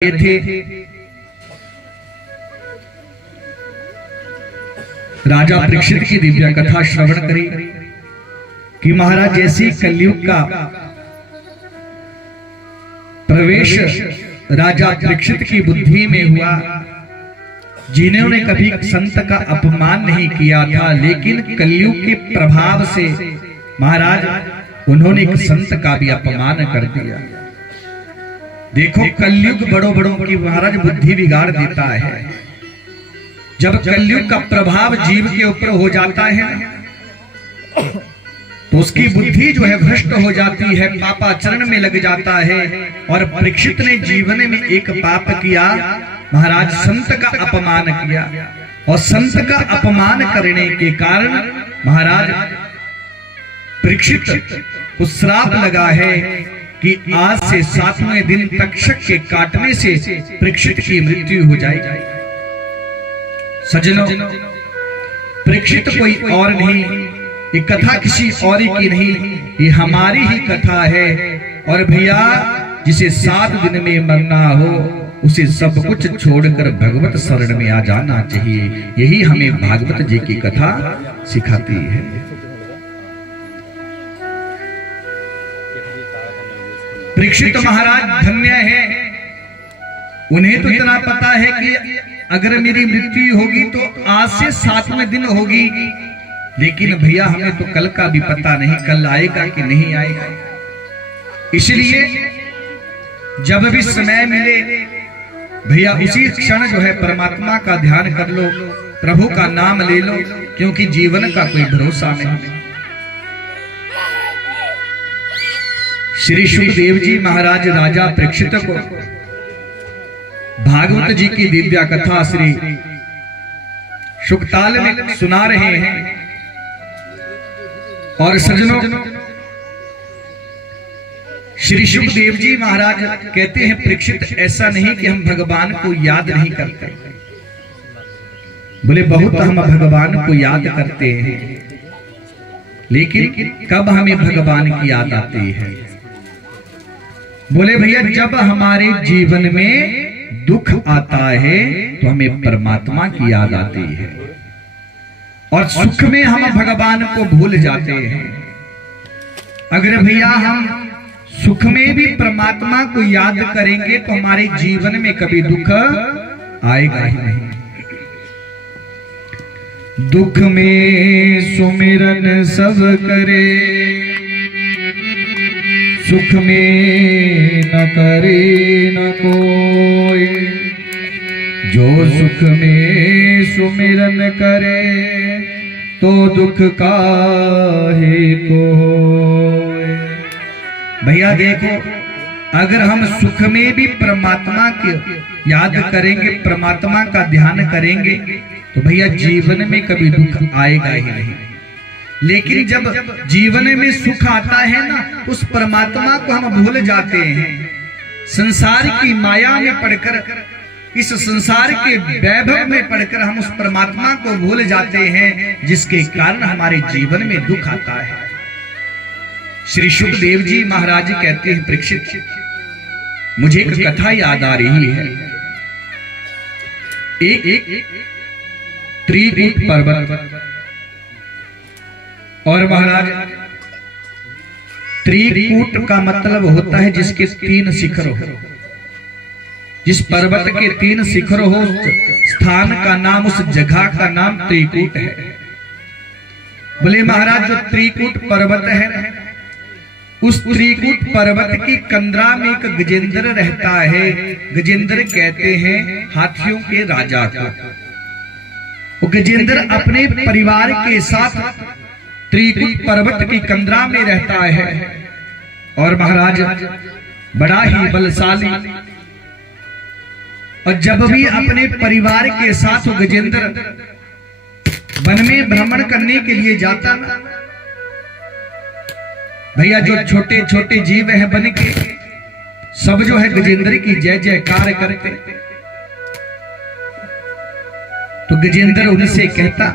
थे। राजा परीक्षित की दिव्य कथा श्रवण करी कि महाराज जैसे कलयुग का प्रवेश राजा परीक्षित की बुद्धि में हुआ, जिन्होंने कभी संत का अपमान नहीं किया था, लेकिन कलयुग के प्रभाव से महाराज उन्होंने एक संत का भी अपमान कर दिया। देखो कलयुग बड़ों बड़ों की महाराज बुद्धि बिगाड़ देता है। जब कलयुग का प्रभाव जीव के ऊपर हो जाता है तो उसकी बुद्धि जो है भ्रष्ट हो जाती है, पापाचरण में लग जाता है। और परीक्षित ने जीवन में एक पाप किया, महाराज संत का अपमान किया, और संत का अपमान करने के कारण महाराज परीक्षित को श्राप लगा है कि आज से 7वें दिन तक्षक के काटने से परीक्षित की मृत्यु हो जाएगी। सज्जनों, परीक्षित कोई और नहीं, ये कथा किसी और की नहीं, ये हमारी ही कथा है। और भैया जिसे 7 दिन में मरना हो उसे सब कुछ छोड़कर भगवत शरण में आ जाना चाहिए। यही हमें भागवत जी की कथा सिखाती है। परीक्षित महाराज धन्य है, उन्हें तो इतना पता है कि अगर मेरी मृत्यु होगी तो आज से 7वें दिन होगी, लेकिन भैया हमें तो कल का भी पता नहीं, कल आएगा कि नहीं आएगा। इसलिए जब भी समय मिले भैया उसी क्षण जो है परमात्मा का ध्यान कर लो, प्रभु का नाम ले लो, क्योंकि जीवन का कोई भरोसा नहीं। श्री सुखदेव जी महाराज राजा परीक्षित को भागवत जी की दिव्य कथा श्री शुकताल में सुना रहे हैं। और सज्जनों, श्री सुखदेव जी महाराज कहते हैं परीक्षित ऐसा नहीं कि हम भगवान को याद नहीं करते, बोले बहुत हम भगवान को याद करते हैं, लेकिन कब हमें भगवान की याद आती है? बोले भैया जब हमारे जीवन में दुख आता है तो हमें परमात्मा की याद आती है, और सुख में हम भगवान को भूल जाते हैं। अगर भैया हम सुख में भी परमात्मा को याद करेंगे तो हमारे जीवन में कभी दुख आएगा ही नहीं। दुख में सुमिरन सब करे, सुख में न करे न कोई, जो सुख में सुमिरन करे तो दुख काहे कोई। भैया देखो, अगर हम सुख में भी परमात्मा की याद करेंगे, परमात्मा का ध्यान करेंगे, तो भैया जीवन में कभी दुख आएगा ही नहीं। लेकिन जब जीवन में सुख आता है ना, उस परमात्मा को हम भूल जाते हैं। संसार की माया में पड़कर, इस संसार के वैभव में पड़कर हम उस परमात्मा को भूल जाते हैं, जिसके कारण हमारे जीवन में दुख आता है। श्री सुखदेव जी महाराज कहते हैं परीक्षित, मुझे एक कथा याद आ रही है। एक त्रिकूट पर्वत, और महाराज त्रिकूट का मतलब होता है जिसके 3 शिखर हो। जिस पर्वत के 3 शिखर हो, स्थान का नाम, उस जगह का नाम त्रिकूट है। बोले महाराज जो त्रिकूट पर्वत है, उस त्रिकूट पर्वत की कंदरा में एक गजेंद्र रहता है। गजेंद्र कहते हैं हाथियों के राजा को। वो गजेंद्र अपने परिवार के साथ त्रिकूट पर्वत की कंदरा में रहता है, और महाराज बड़ा ही बलशाली। और जब भी अपने परिवार के साथ वो गजेंद्र वन में भ्रमण करने के लिए जाता ना, भैया जो छोटे छोटे जीव हैं वन के, सब जो है गजेंद्र की जय जयकार करते। तो गजेंद्र उनसे कहता,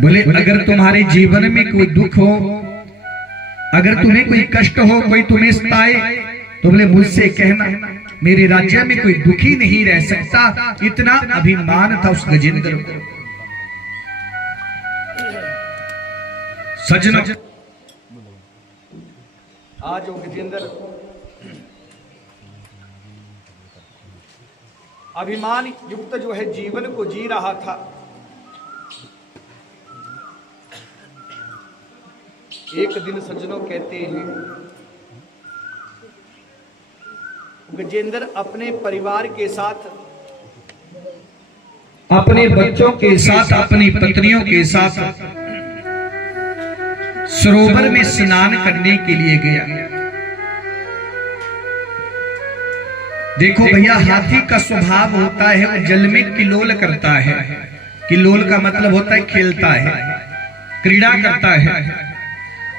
बोले अगर तुम्हारे जीवन में कोई दुख हो, अगर तुम्हें कोई कष्ट हो, कोई तुम्हें सताए, तो बोले मुझसे कहना मेरे राज्य में कोई दुखी नहीं रह सकता, इतना अभिमान था उस गजेंद्र को। सज्जनों, आज वो गजेंद्र अभिमान युक्त जो है जीवन को जी रहा था। एक दिन सज्जनों कहते हैं गजेंद्र अपने परिवार के साथ, अपने बच्चों के साथ, अपनी पत्नियों के साथ सरोवर में स्नान करने के लिए गया। देखो भैया, हाथी का स्वभाव होता है वो जल में किलोल करता है। किलोल का मतलब होता है खेलता है, क्रीड़ा करता है।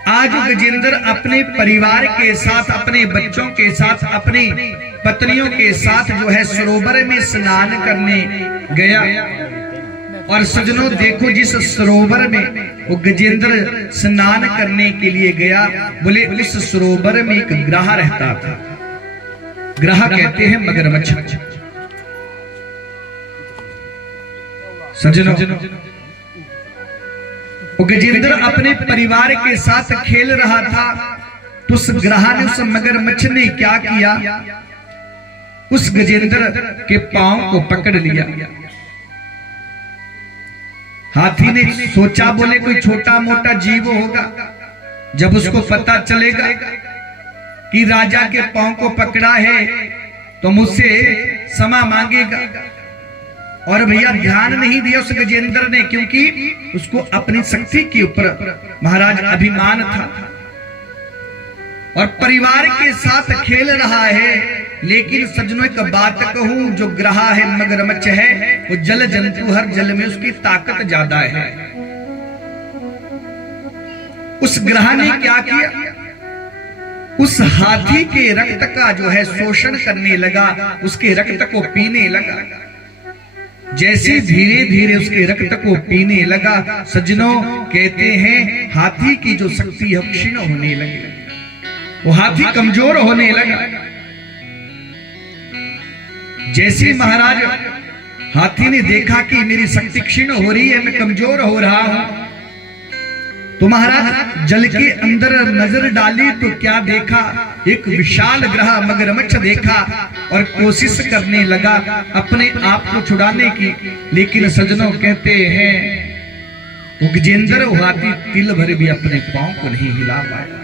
आज गजेंद्र अपने परिवार के साथ, अपने बच्चों के साथ, अपनी पत्नियों के साथ जो है सरोवर में स्नान करने गया। और सज्जनों देखो, जिस सरोवर में वो गजेंद्र स्नान करने के लिए गया, बोले उस सरोवर में एक ग्राह रहता था। ग्राह कहते हैं मगरमच्छ। सज्जनों, वो गजेंद्र अपने परिवार के साथ खेल रहा था, तो उस ग्राह ने, उस मगरमच्छ ने क्या किया, उस गजेंद्र के पांव को पकड़ लिया। हाथी ने सोचा, बोले कोई छोटा मोटा जीव होगा, जब उसको पता चलेगा कि राजा के पांव को पकड़ा है तो मुझसे क्षमा मांगेगा। और भैया ध्यान नहीं दिया उस गजेंद्र ने, क्योंकि उसको अपनी शक्ति के ऊपर महाराज अभिमान था और परिवार के साथ खेल रहा है। लेकिन सज्जनों एक बात कहूं, जो ग्राह है मगरमच्छ है, वो जल जंतु, हर जल में उसकी ताकत ज्यादा है। उस ग्राह ने क्या किया, उस हाथी के रक्त का जो है शोषण करने लगा, उसके रक्त को पीने लगा। जैसे धीरे धीरे उसके रक्त को पीने लगा, सज्जनों कहते हैं हाथी की जो शक्ति है क्षीण होने लगी, वो हाथी कमजोर होने लगा। जैसे महाराज हाथी ने देखा कि मेरी शक्ति क्षीण हो रही है, मैं कमजोर हो रहा हूं, तो महाराज जल के अंदर नजर डाली तो क्या देखा, एक विशाल ग्राह मगरमच्छ देखा और कोशिश करने लगा अपने आप को छुड़ाने की। लेकिन सज्जनों कहते हैं वो गजेंद्र हाथी तिल भर भी अपने पांव को नहीं हिला पाया,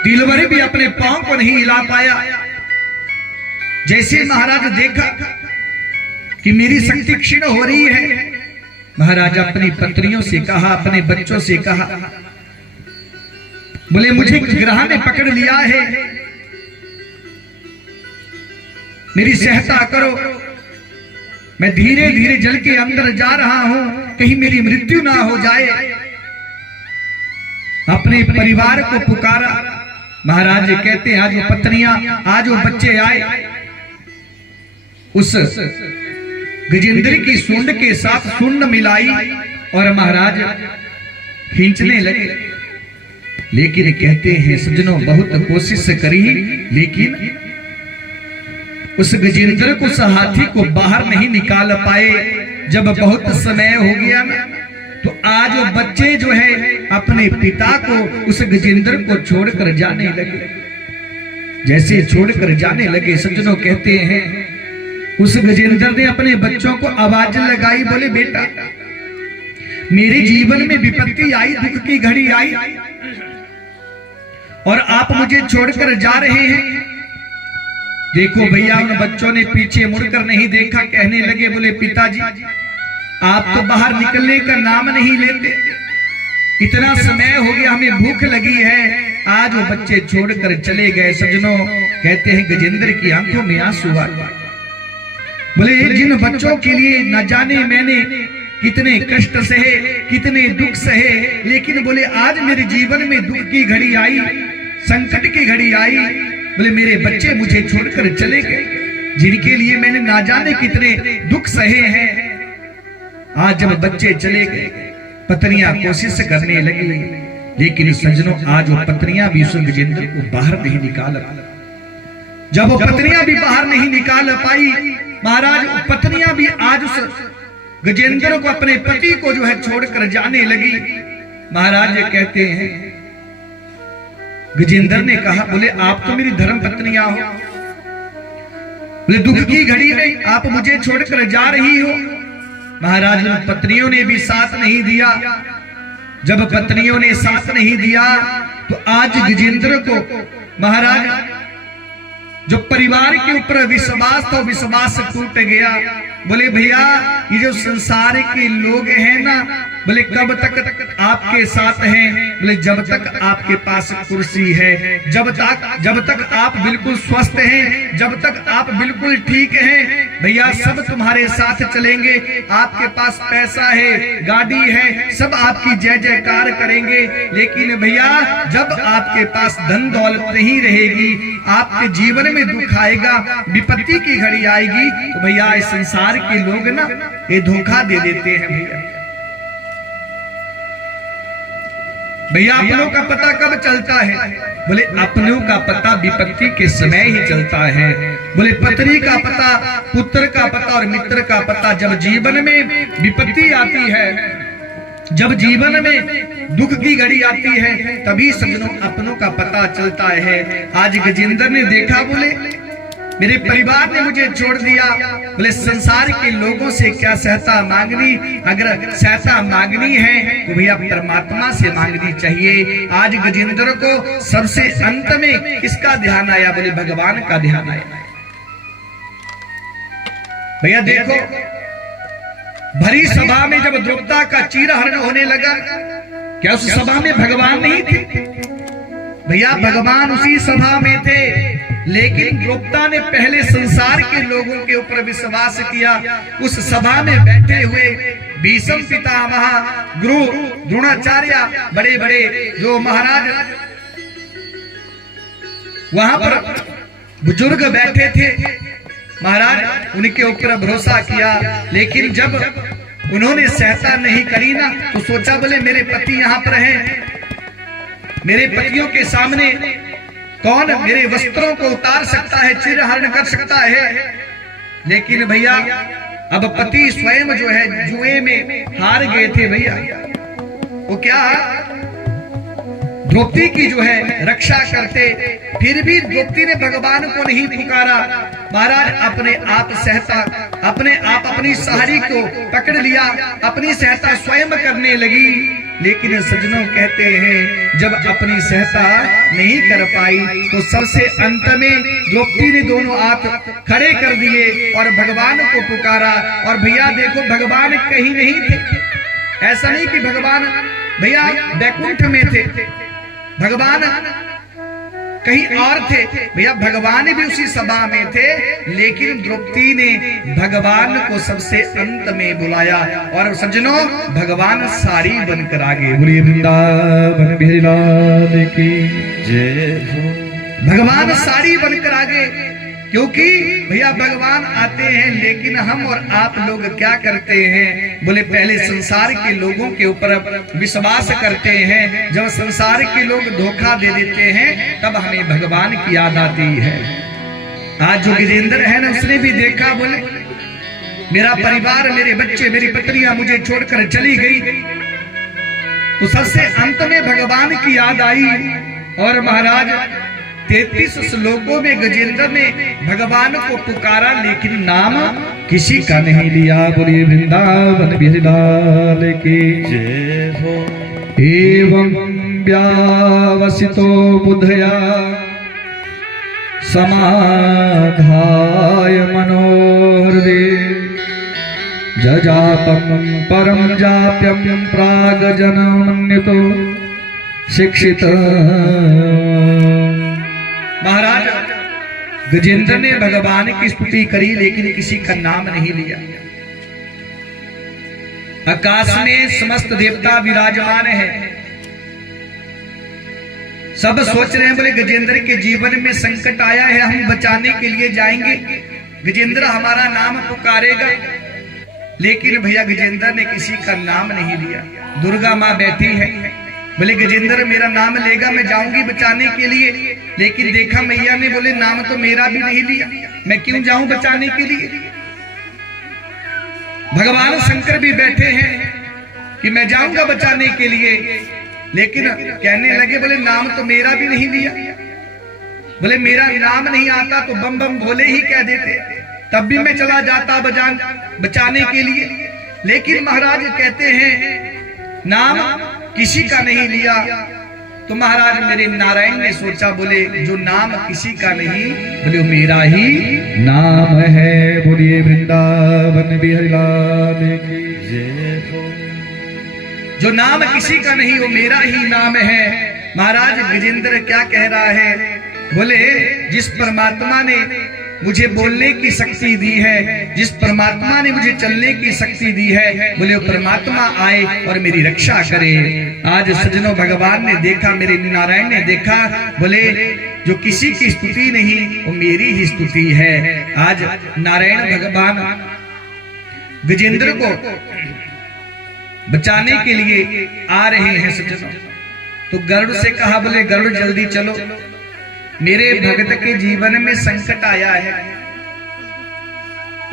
तिल भर भी अपने पांव को नहीं हिला पाया। जैसे महाराज देखा कि मेरी शक्ति क्षीण हो रही है, महाराज अपनी पत्नियों से कहा, अपने बच्चों से कहा, बोले मुझे ग्राह ने पकड़ लिया है, मेरी सहायता करो, मैं धीरे धीरे जल के अंदर जा रहा हूं, कहीं मेरी मृत्यु ना हो जाए। अपने परिवार को पुकारा। महाराज कहते हैं आज वो पत्नियां, आज वो बच्चे आए, उस गजेंद्र की सूंड के साथ सूंड मिलाई और महाराज खींचने लगे। लेकिन कहते हैं सज्जनों बहुत कोशिश करी, लेकिन उस गजेंद्र को, उस हाथी को बाहर नहीं निकाल पाए। जब बहुत समय हो गया ना, तो आज वो बच्चे जो है अपने पिता को, उस गजेंद्र को छोड़कर जाने लगे। जैसे छोड़कर जाने लगे, सज्जनों कहते हैं उस गजेंद्र ने अपने बच्चों को आवाज लगाई, बोले बेटा मेरे जीवन में विपत्ति आई, दुख की घड़ी आई और आप मुझे छोड़कर जा रहे हैं। देखो भैया उन बच्चों ने पीछे मुड़कर नहीं देखा, कहने लगे बोले पिताजी आप तो बाहर निकलने का नाम नहीं लेते, इतना समय हो गया, हमें भूख लगी है, आज वो बच्चे छोड़कर चले गए। सज्जनों कहते हैं गजेंद्र की आंखों में आंसू आए। बोले जिन बच्चों के लिए न जाने मैंने कितने कष्ट सहे, कितने दुख सहे, लेकिन बोले आज मेरे जीवन में दुख की घड़ी आई, संकट की घड़ी आई, बोले मेरे बच्चे मुझे छोड़कर चले गए, जिनके लिए मैंने ना जाने कितने दुख सहे हैं। आज जब बच्चे चले गए, पत्नियां कोशिश करने लगी, लेकिन सज्जनों आज वो पत्नियां भी उस गजेंद्र को बाहर नहीं निकाल पाई। जब वो पत्नियां भी बाहर नहीं निकाल पाई, महाराज पत्नियां भी आज उस गजेंद्र को, अपने पति को जो है छोड़कर जाने लगी। महाराज ये कहते हैं, गजेंद्र ने कहा, बोले आप तो मेरी धर्म पत्नियां हो, बोले दुख की घड़ी में आप मुझे छोड़कर जा रही हो। महाराज पत्नियों ने भी साथ नहीं दिया। जब पत्नियों ने साथ नहीं दिया तो आज गजेंद्र को महाराज जो परिवार के ऊपर विश्वास था, विश्वास टूट गया। बोले भैया ये जो संसार के लोग हैं ना, बोले कब तक आपके साथ हैं? बोले जब तक आपके पास कुर्सी है, जब तक आप बिल्कुल स्वस्थ हैं, जब तक आप बिल्कुल ठीक हैं, भैया सब तुम्हारे साथ चलेंगे। आपके पास पैसा है, गाड़ी है, सब आपकी जय जयकार करेंगे। लेकिन भैया जब आपके पास धन दौलत नहीं रहेगी, आपके जीवन में दुख आएगा, विपत्ति की घड़ी आएगी, तो भैया इस संसार के लोग ना ये धोखा दे देते हैं। भैया अपनों का पता कब चलता है? बोले अपनों का पता विपत्ति के समय ही चलता है। बोले पत्नी का पता, पुत्र का पता और मित्र का पता जब जीवन में विपत्ति आती है, जब जीवन में दुख की घड़ी आती है, तभी सज्जनों अपनों का पता चलता है। आज गजेंद्र ने देखा, बोले मेरे परिवार ने मुझे छोड़ दिया, बोले संसार के लोगों से क्या सहायता मांगनी? अगर सहायता मांगनी है तो भैया परमात्मा से मांगनी चाहिए। आज गजेंद्र को सबसे अंत में किसका ध्यान आया? बोले भगवान का ध्यान आया। भैया देखो, भरी सभा में जब द्रौपदा का चीरहरण होने लगा, क्या उस सभा में भगवान नहीं थे? भैया भगवान उसी सभा में थे, लेकिन द्रौपदा ने पहले संसार के लोगों के ऊपर विश्वास किया। उस सभा में बैठे हुए भीष्म पितामह, गुरु द्रोणाचार्य, बड़े बड़े जो महाराज वहां पर बुजुर्ग बैठे थे, महाराज उनके ऊपर भरोसा किया। लेकिन जब उन्होंने सहायता नहीं करी ना, तो सोचा बोले मेरे पति यहाँ पर हैं, मेरे पतियों के सामने कौन मेरे वस्त्रों को उतार सकता है, चीरहरण कर सकता है? लेकिन भैया अब पति स्वयं जो है जुए में हार गए थे। भैया वो क्या द्रौपदी की जो है रक्षा करते, फिर भी द्रौपदी ने भगवान को नहीं पुकारा। महाराज अपने आप सहायता, अपने आप अपनी सहारी को पकड़ लिया, अपनी सहायता स्वयं करने लगी। लेकिन सज्जनों कहते हैं जब अपनी सहायता नहीं कर पाई तो सबसे अंत में द्रौपदी ने दोनों हाथ खड़े कर दिए और भगवान को पुकारा। और भैया देखो भगवान कहीं नहीं थे, ऐसा नहीं कि भगवान भैया वैकुंठ में थे, भगवान कहीं और थे। भैया भगवान भी उसी सभा में थे, लेकिन द्रौपदी ने भगवान को सबसे अंत में बुलाया। और सज्जनों भगवान साड़ी बनकर आगे, बोलिए वृंदावन बिहारी लाल की जय। भगवान साड़ी बनकर आगे, क्योंकि भैया भगवान आते हैं, लेकिन हम और आप लोग क्या करते हैं? बोले पहले संसार के लोगों के ऊपर विश्वास करते हैं, जब संसार के लोग धोखा दे देते हैं तब हमें भगवान की याद आती है। आज जो गजेंद्र है ना, उसने भी देखा, बोले मेरा परिवार, मेरे बच्चे, मेरी पत्नियां मुझे छोड़कर चली गई, तो सबसे अंत में भगवान की याद आई। और महाराज 33 श्लोकों में गजेंद्र ने भगवान को पुकारा, लेकिन नाम किसी का नहीं लिया। बोलिए वृंदावन बिहारी लाल की जय हो। एवं व्यावसितो बुधया समाधाय मनोहृदे जजापं परम जाप्यं प्रागजनमन्यतो शिक्षित। महाराज गजेंद्र ने भगवान की स्तुति करी, लेकिन किसी का नाम नहीं लिया। आकाश में समस्त देवता विराजमान हैं, सब सोच रहे हैं बोले गजेंद्र के जीवन में संकट आया है, हम बचाने के लिए जाएंगे, गजेंद्र हमारा नाम पुकारेगा। लेकिन भैया गजेंद्र ने किसी का नाम नहीं लिया। दुर्गा माँ बैठी है, बोले गजेंद्र मेरा नाम लेगा, मैं जाऊंगी बचाने के लिए, लेकिन देखा मैया ने बोले नाम तो मेरा भी नहीं लिया, मैं क्यों जाऊं बचाने के लिए। भगवान शंकर भी बैठे हैं कि मैं जाऊंगा बचाने के लिए, लेकिन कहने लगे बोले नाम तो मेरा भी नहीं लिया। बोले मेरा नाम नहीं आता तो बम बम भोले ही कह देते, तब भी मैं चला जाता बचाने के लिए। लेकिन महाराज कहते हैं नाम किसी का नहीं लिया। तो महाराज मेरे नारायण ने सोचा, बोले जो नाम किसी का नहीं, बोले वो मेरा ही नाम है। बोलिए वृंदावन बिहारी लाल की जय हो। जो नाम किसी का नहीं वो मेरा ही नाम है। महाराज गजेंद्र क्या कह रहा है, बोले जिस परमात्मा ने मुझे बोलने की शक्ति दी है, जिस परमात्मा ने मुझे चलने की शक्ति दी है, बोले वो परमात्मा आए और मेरी रक्षा करे। आज सज्जनों भगवान ने देखा, मेरे नारायण ने देखा, बोले जो किसी की स्तुति नहीं वो मेरी ही स्तुति है। आज नारायण भगवान गजेंद्र को बचाने के लिए आ रहे हैं सज्जनों। तो गरुड़ से कहा, बोले गरुड़ जल्दी चलो, मेरे भक्त के जीवन में संकट आया है।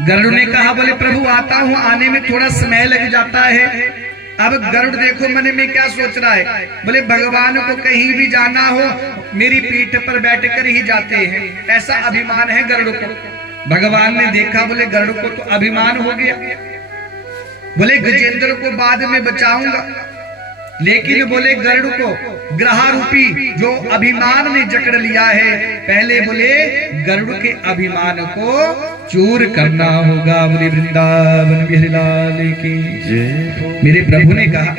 गरुड़ ने कहा, बोले प्रभु आता हूं, आने में थोड़ा समय लग जाता है। अब गरुड़ देखो मन में क्या सोच रहा है, बोले भगवान को कहीं भी जाना हो मेरी पीठ पर बैठकर ही जाते हैं, ऐसा अभिमान है गरुड़ को। भगवान ने देखा, बोले गरुड़ को तो अभिमान हो गया, बोले गजेंद्र को बाद में बचाऊंगा, लेकिन बोले गरुड़ को ग्रहारूपी जो अभिमान ने जकड़ लिया है, पहले बोले गरुड़ के अभिमान को चूर करना होगा। बोले वृंदावन बिहारी लाल की जय। मेरे प्रभु ने कहा,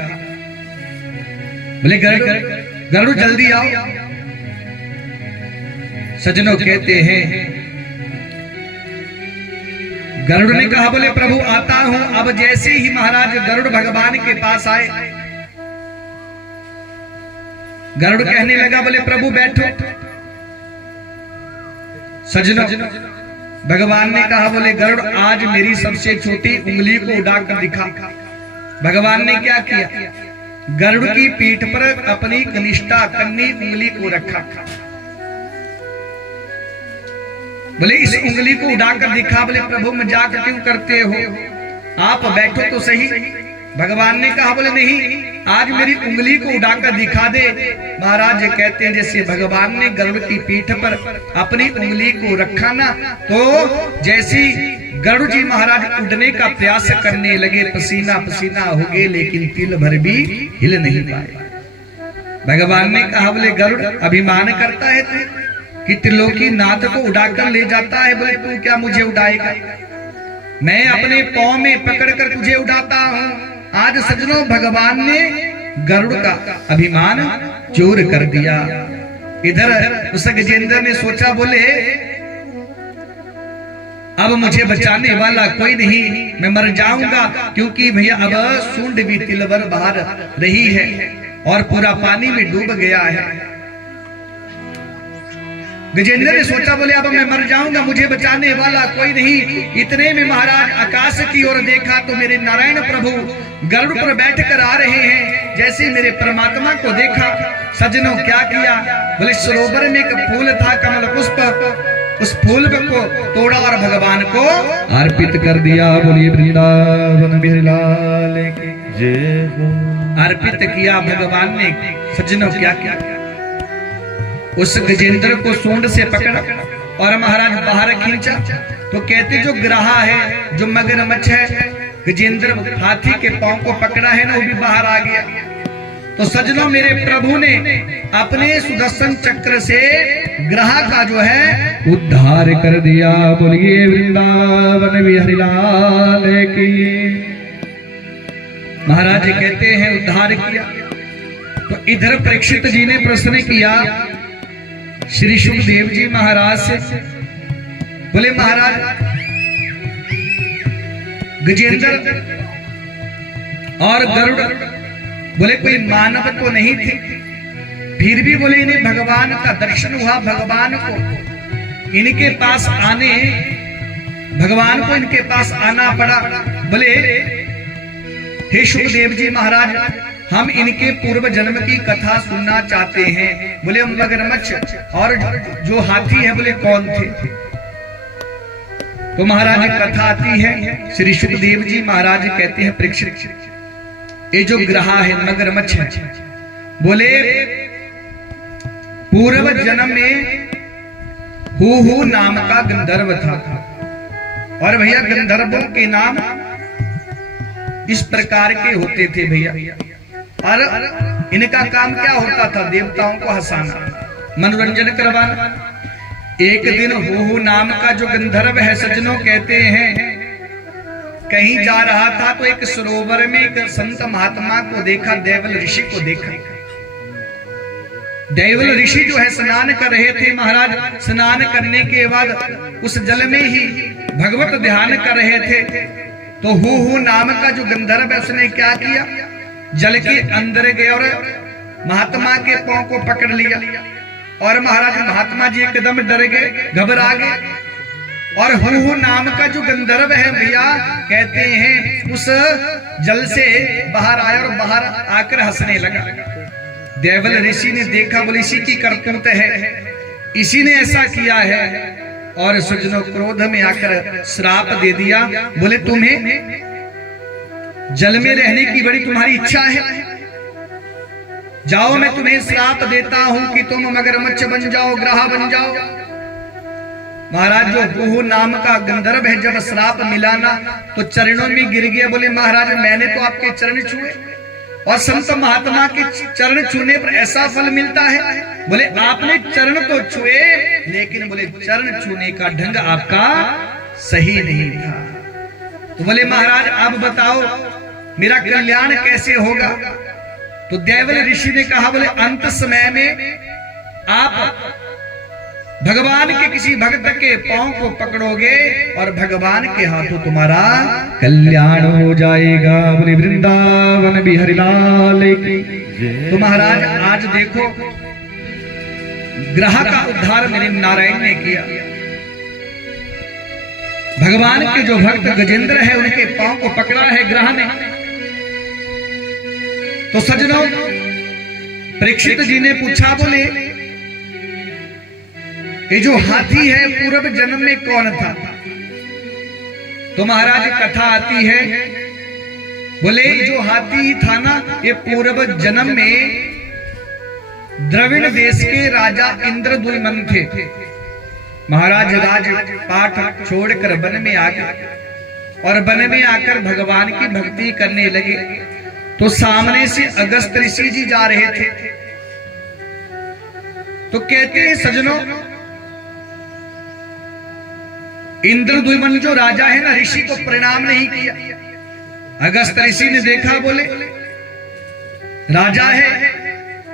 बोले गरुड़ जल्दी आओ। सज्जनों कहते हैं गरुड़ ने कहा, बोले प्रभु आता हूं। अब जैसे ही महाराज गरुड़ भगवान के पास आए, गरुड़ कहने लगा, बोले प्रभु बैठो। सज्जनों भगवान ने कहा, बोले गरुड़ आज मेरी सबसे छोटी उंगली को उड़ाकर दिखा। भगवान ने क्या किया, गरुड़ की पीठ पर अपनी कनिष्ठा कन्नी उंगली को रखा। बोले इस उंगली को उड़ाकर दिखा। बोले प्रभु मजाक क्यों करते हो, आप बैठो तो सही। भगवान ने कहा, बोले नहीं, आज मेरी उंगली को उड़ाकर दिखा दे। महाराज कहते हैं जैसे भगवान ने गरुड़ की पीठ पर अपनी उंगली को रखा ना, तो जैसी गरुड़ जी महाराज उड़ने का प्रयास करने लगे, पसीना पसीना हो गए, लेकिन तिल भर भी हिल नहीं पाए। भगवान ने कहा, बोले गरुड़ अभिमान करता है तू कि त्रिलोकी नाथ को उड़ाकर ले जाता है, बोले तू क्या मुझे उड़ाएगा, मैं अपने पांव में पकड़कर तुझे उड़ाता हूं। आज सज्जनों भगवान ने गरुड़ का अभिमान चूर कर दिया। इधर उस गजेंद्र ने सोचा, बोले अब मुझे बचाने वाला कोई नहीं, मैं मर जाऊंगा, क्योंकि भैया अब सूंड भी तिलवर बाहर रही है और पूरा पानी में डूब गया है। गजेंद्र ने सोचा, बोले अब मैं मर जाऊंगा, मुझे बचाने वाला कोई नहीं। इतने में महाराज आकाश की ओर देखा तो मेरे नारायण प्रभु गरुड़ पर बैठकर आ रहे हैं। जैसे मेरे परमात्मा को देखा, सज्जनों क्या किया, बोले सरोवर में एक फूल था कमल पुष्प, उस फूल को तोड़ा और भगवान को अर्पित कर दिया। बोलिए वृंदावन बिहारी लाल की जय हो। अर्पित किया भगवान ने। सज्जनों क्या किया, उस गजेंद्र को सूंड से पकड़ा और महाराज बाहर खींचा। तो कहते जो ग्रहा है, जो मगरमच्छ है, गजेंद्र हाथी के पांव को पकड़ा है ना, वो भी बाहर आ गया। तो सज्जनों मेरे प्रभु ने अपने सुदर्शन चक्र से ग्रह का जो है उद्धार कर दिया। बोलिए वृंदावन बिहारी लाल की। महाराज कहते हैं उद्धार किया। तो इधर परीक्षित जी ने प्रश्न किया श्री सुखदेव जी महाराज से, बोले महाराज गजेंद्र और गरुड़ बोले कोई मानव तो नहीं थे, फिर भी बोले इन्हें भगवान का दर्शन हुआ, भगवान को इनके पास आना पड़ा। बोले हे सुखदेव जी महाराज हम इनके पूर्व जन्म की कथा सुनना चाहते हैं। बोले मगरमच्छ और जो हाथी है बोले कौन थे? तो महाराज कथा आती है, श्री सुखदेव जी महाराज कहते हैं परीक्षित, ये जो ग्रहा है मगरमच्छ है, बोले पूर्व जन्म में हु नाम का गंधर्व था। और भैया गंधर्वों के नाम इस प्रकार के होते थे भैया, और इनका काम क्या होता था? देवताओं को हंसाना, मनोरंजन करवाना। एक दिन हु नाम का जो गंधर्व है सज्जनों कहते हैं, कहीं जा रहा था तो एक सरोवर में एक संत महात्मा को देखा, देवल ऋषि को देखा। देवल ऋषि जो है स्नान कर रहे थे महाराज। स्नान करने के बाद उस जल में ही भगवत ध्यान कर रहे थे। तो हु नाम का जो गंधर्व है उसने क्या किया? जल के अंदर गया और महात्मा के पांव को पकड़ लिया। और महाराज महात्मा जी एकदम डर गए, घबरा गए। और हु नाम का जो गंधर्व है भैया कहते हैं उस जल से बाहर आया और बाहर आकर हंसने लगा। देवल ऋषि ने देखा, बोले इसी की करतूत है, इसी ने ऐसा किया है। और सज्जनों क्रोध में आकर श्राप दे दिया। बोले तुम्हें जल में रहने की बड़ी तुम्हारी इच्छा है, जाओ मैं तुम्हें श्राप देता हूं कि तुम मगरमच्छ बन जाओ, ग्रह बन जाओ। महाराज जो हु नाम का गंधर्व है जब श्राप मिला ना तो चरणों में गिर गया। बोले महाराज मैंने तो आपके चरण छुए और संत महात्मा के चरण छूने पर ऐसा फल मिलता है। बोले आपने चरण तो छुए लेकिन बोले चरण छूने का ढंग आपका सही नहीं था। तो बोले महाराज आप बताओ मेरा कल्याण कैसे होगा? तो देवल ऋषि ने कहा, बोले अंत समय में आप भगवान के किसी भक्त के पांव को पकड़ोगे और भगवान के हाथों तुम्हारा कल्याण हो जाएगा। बोले वृंदावन बिहारी लाल की। तो महाराज आज देखो ग्रह का उद्धार मेरे नारायण ने किया। भगवान के जो भक्त गजेंद्र है उनके पांव को पकड़ा है ग्रह ने। तो सज्जनों परीक्षित जी ने पूछा, बोले ये जो हाथी है पूर्व जन्म में कौन था? तो महाराज कथा आती है, बोले जो हाथी था ना ये पूर्व जन्म में द्रविड़ देश के राजा इंद्रद्युम्न थे। महाराज राज पाठ छोड़कर वन में आ गए और वन में आकर भगवान की भक्ति करने लगे। तो सामने से अगस्त ऋषि जी जा रहे थे। तो कहते हैं सज्जनों इंद्रद्युम्न जो राजा है ना ऋषि को प्रणाम नहीं किया। अगस्त ऋषि ने देखा, बोले राजा है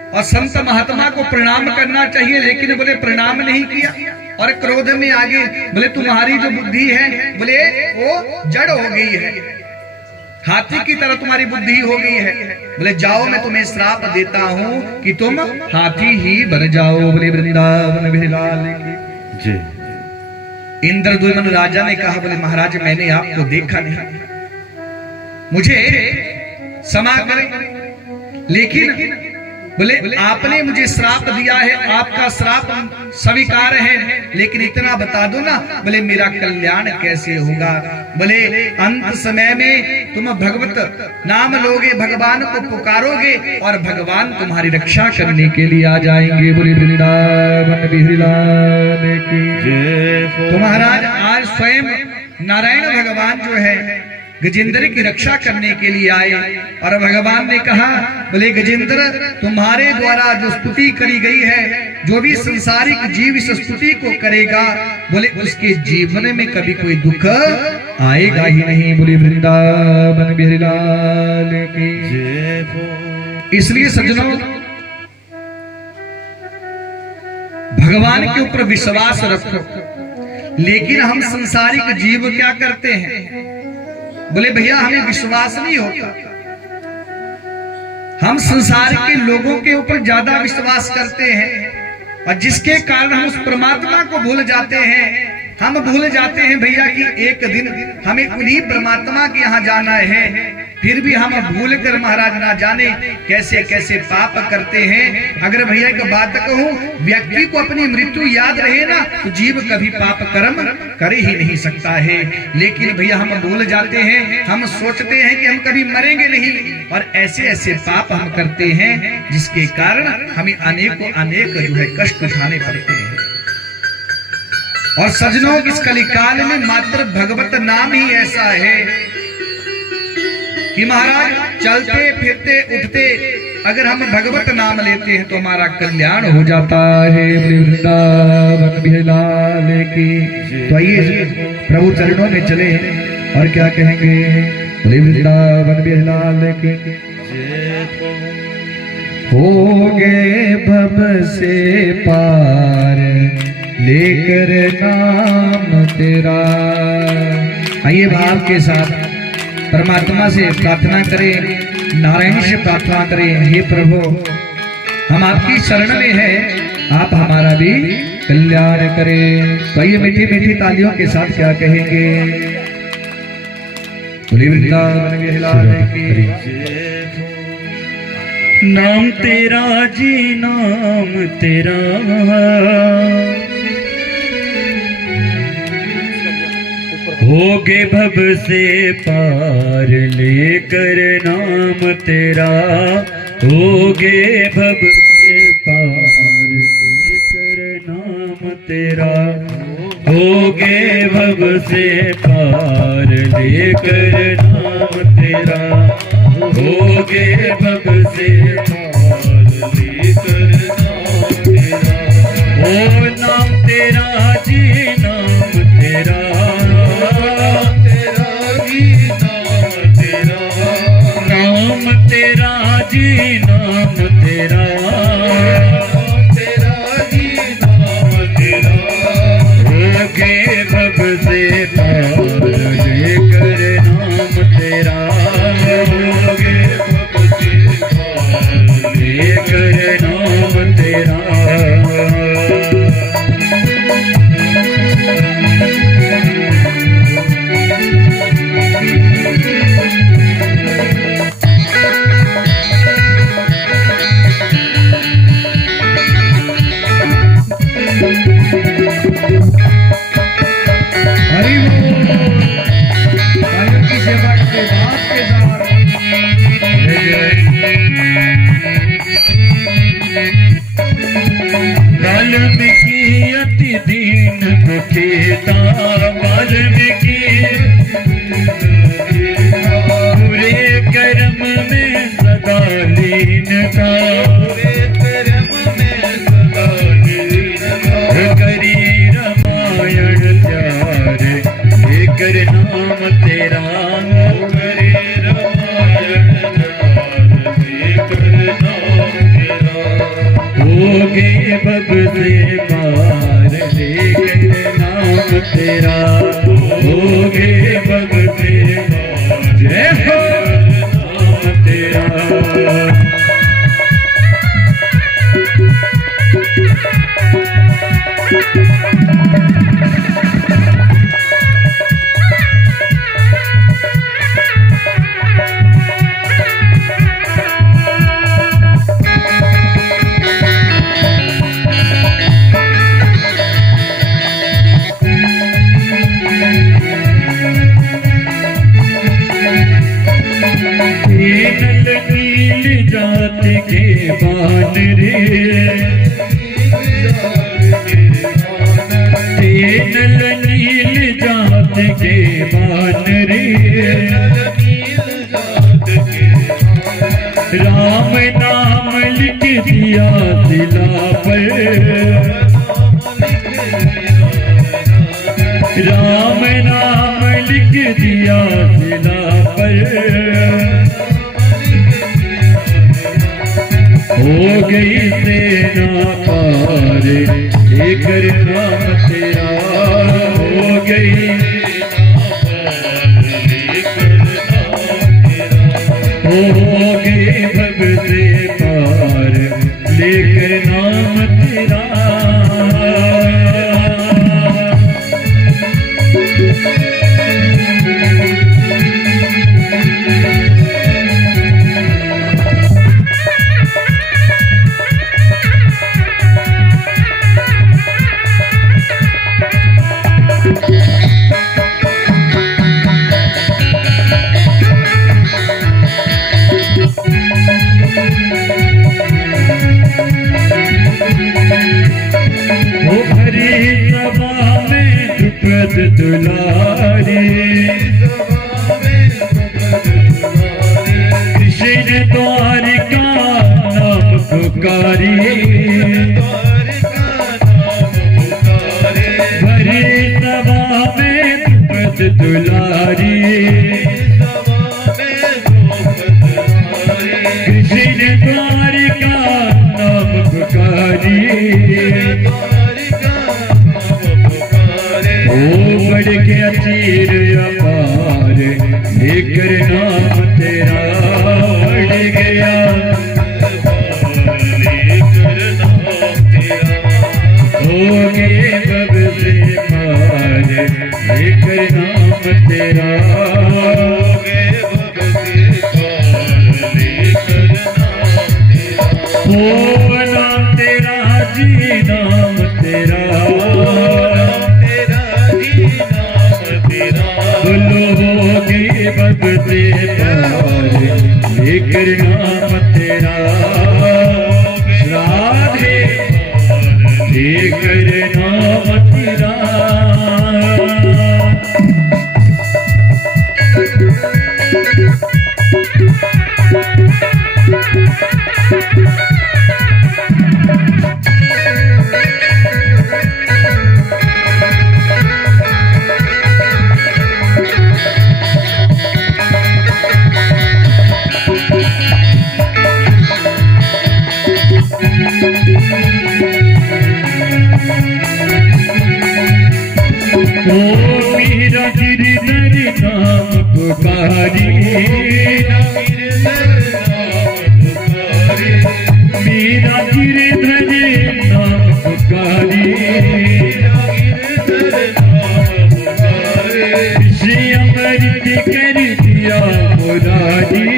और संत महात्मा को प्रणाम करना चाहिए, लेकिन बोले प्रणाम नहीं किया और क्रोध में आगे बोले तुम्हारी जो बुद्धि है बोले वो जड़ हो गई है, हाथी की तरह तुम्हारी बुद्धि हो गई है। बोले जाओ मैं तुम्हें श्राप देता हूं कि तुम हाथी ही बन जाओ। बोले वृंदावन बिहारी लाल की। इंद्रद्युम्न राजा ने कहा, बोले महाराज मैंने आपको देखा नहीं, मुझे क्षमा करें, लेकिन बोले आपने मुझे श्राप दिया है, आपका श्राप स्वीकार है, लेकिन इतना बता दो ना बोले मेरा कल्याण कैसे होगा? बोले अंत समय में तुम भगवत नाम लोगे, भगवान को पुकारोगे और भगवान तुम्हारी रक्षा करने के लिए आ जाएंगे। बोले वृंदावन बिहारी लाल की जय। तो महाराज आज स्वयं नारायण भगवान जो है गजेंद्र की रक्षा करने के लिए आए और भगवान ने कहा, बोले गजेंद्र तुम्हारे द्वारा जो स्तुति करी गई है, जो भी संसारिक जीव इस स्तुति को करेगा बोले उसके जीवन में कभी कोई दुख आएगा ही नहीं। बोले वृंदावन बिहारी लाल की जय। इसलिए सज्जनों भगवान के ऊपर विश्वास रखो। लेकिन हम संसारिक जीव क्या करते हैं? बोले भैया हमें विश्वास नहीं होता, हम संसार के लोगों के ऊपर ज्यादा विश्वास करते हैं और जिसके कारण हम उस परमात्मा को भूल जाते हैं। हम भूल जाते हैं भैया कि एक दिन हमें उन्हीं परमात्मा के यहाँ जाना है। फिर भी हम भूल कर महाराज ना जाने कैसे कैसे पाप करते हैं। अगर भैया एक बात कहूं, व्यक्ति को अपनी मृत्यु याद रहे ना तो जीव कभी पाप कर्म कर ही नहीं सकता है। लेकिन भैया हम भूल जाते हैं, हम सोचते हैं कि हम कभी मरेंगे नहीं, और ऐसे ऐसे पाप हम करते हैं जिसके कारण हमें अनेक जो है कष्ट उठाने पड़ते हैं। और सज्जनों, इस कलिकाल में मात्र भगवत नाम ही ऐसा है कि महाराज चलते फिरते उठते अगर हम भगवत नाम लेते हैं तो हमारा कल्याण हो जाता है। वृंदावन बिहार की। तो आइए प्रभु चरणों में चले और क्या कहेंगे। वृंदावन बिहार की। हो गए भव से पार लेकर नाम तेरा। आइए भाव के साथ परमात्मा से प्रार्थना करें, नारायण से प्रार्थना करें, हे प्रभु हम आपकी शरण में हैं, आप हमारा भी कल्याण करें। तो ये मीठी मीठी तालियों के साथ क्या कहेंगे। वृंदावन बिहार की। नाम तेरा जी नाम तेरा, होगे भव से पार लेकर नाम तेरा, होगे भव से पार लेकर नाम तेरा, होगे भव से पार लेकर नाम तेरा, होगे भव से पार लेकर नाम तेरा। ओ नाम तेरा जी नाम तेरा, जी नाम तेरा, तेरा जी नाम तेरा, होगे भव से पार लेकर नाम तेरा, होगे भव से पार लेकर नाम तेरा। दीन दुखिता वाल्मीकि, पूरे कर्म में सदा लीन था, पूरे कर्म में सदा लीन था, करी रामायण प्यार लेकर नाम तेरा, करी रामायण प्यार लेकर नाम तेरा, होगे भव से पार लेकर नाम तेरा, होगे भव से पार जय हो नाम तेरा। जाति के बान रे, नल नील जात के बान रे, राम नाम लिख दिया दिला पर, राम नाम लिख दिया दिला पर, हो गई सेना पार लेकर नाम तेरा, हो गई हो गए भव से पार लेकर नाम तेरा। सुपद दुलारी कृष्ण द्वारिका नाम पुकारी भरी सभा में सुपद दुलारी कृष्ण द्वारिका नाम पुकारी ओ बढ़ गया चीर अपार लेकर नाम तेरा बढ़ गया हो गए बब से पार लेकर नाम तेरा हो नाम तेरा जी नाम तेरा बोलो होगे बब से पार लेकर नाम तेरा राधे लेकर नाम तेरा ओ मेरा गिरधर नाम पुकारी मेरा गिरधर नाम पुकारी श्री अमृत कर दिया मुरारी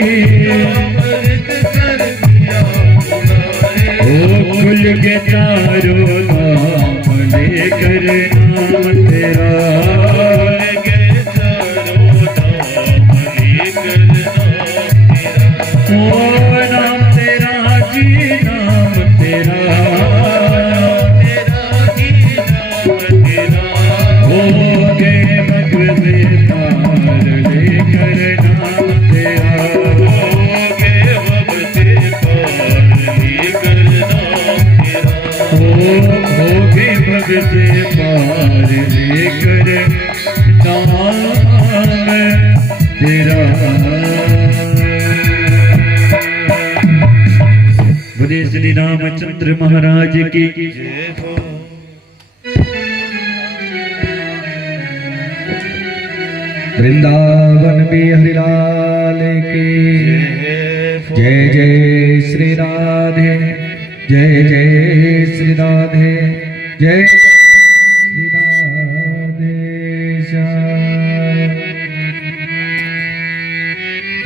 ओ खुल के चारों नाम लेकर नाम तेरा ओ नाम तेरा जी नाम तेरा हो गए मग से पार लेकर नाम तेरा हो गए मग से पार लेकर नाम तेरा बोले श्री रामचंद्र महाराज की वृंदावन बिहारी लाल की जय जय श्री राधे जय जय श्री राधे जय श्री राधे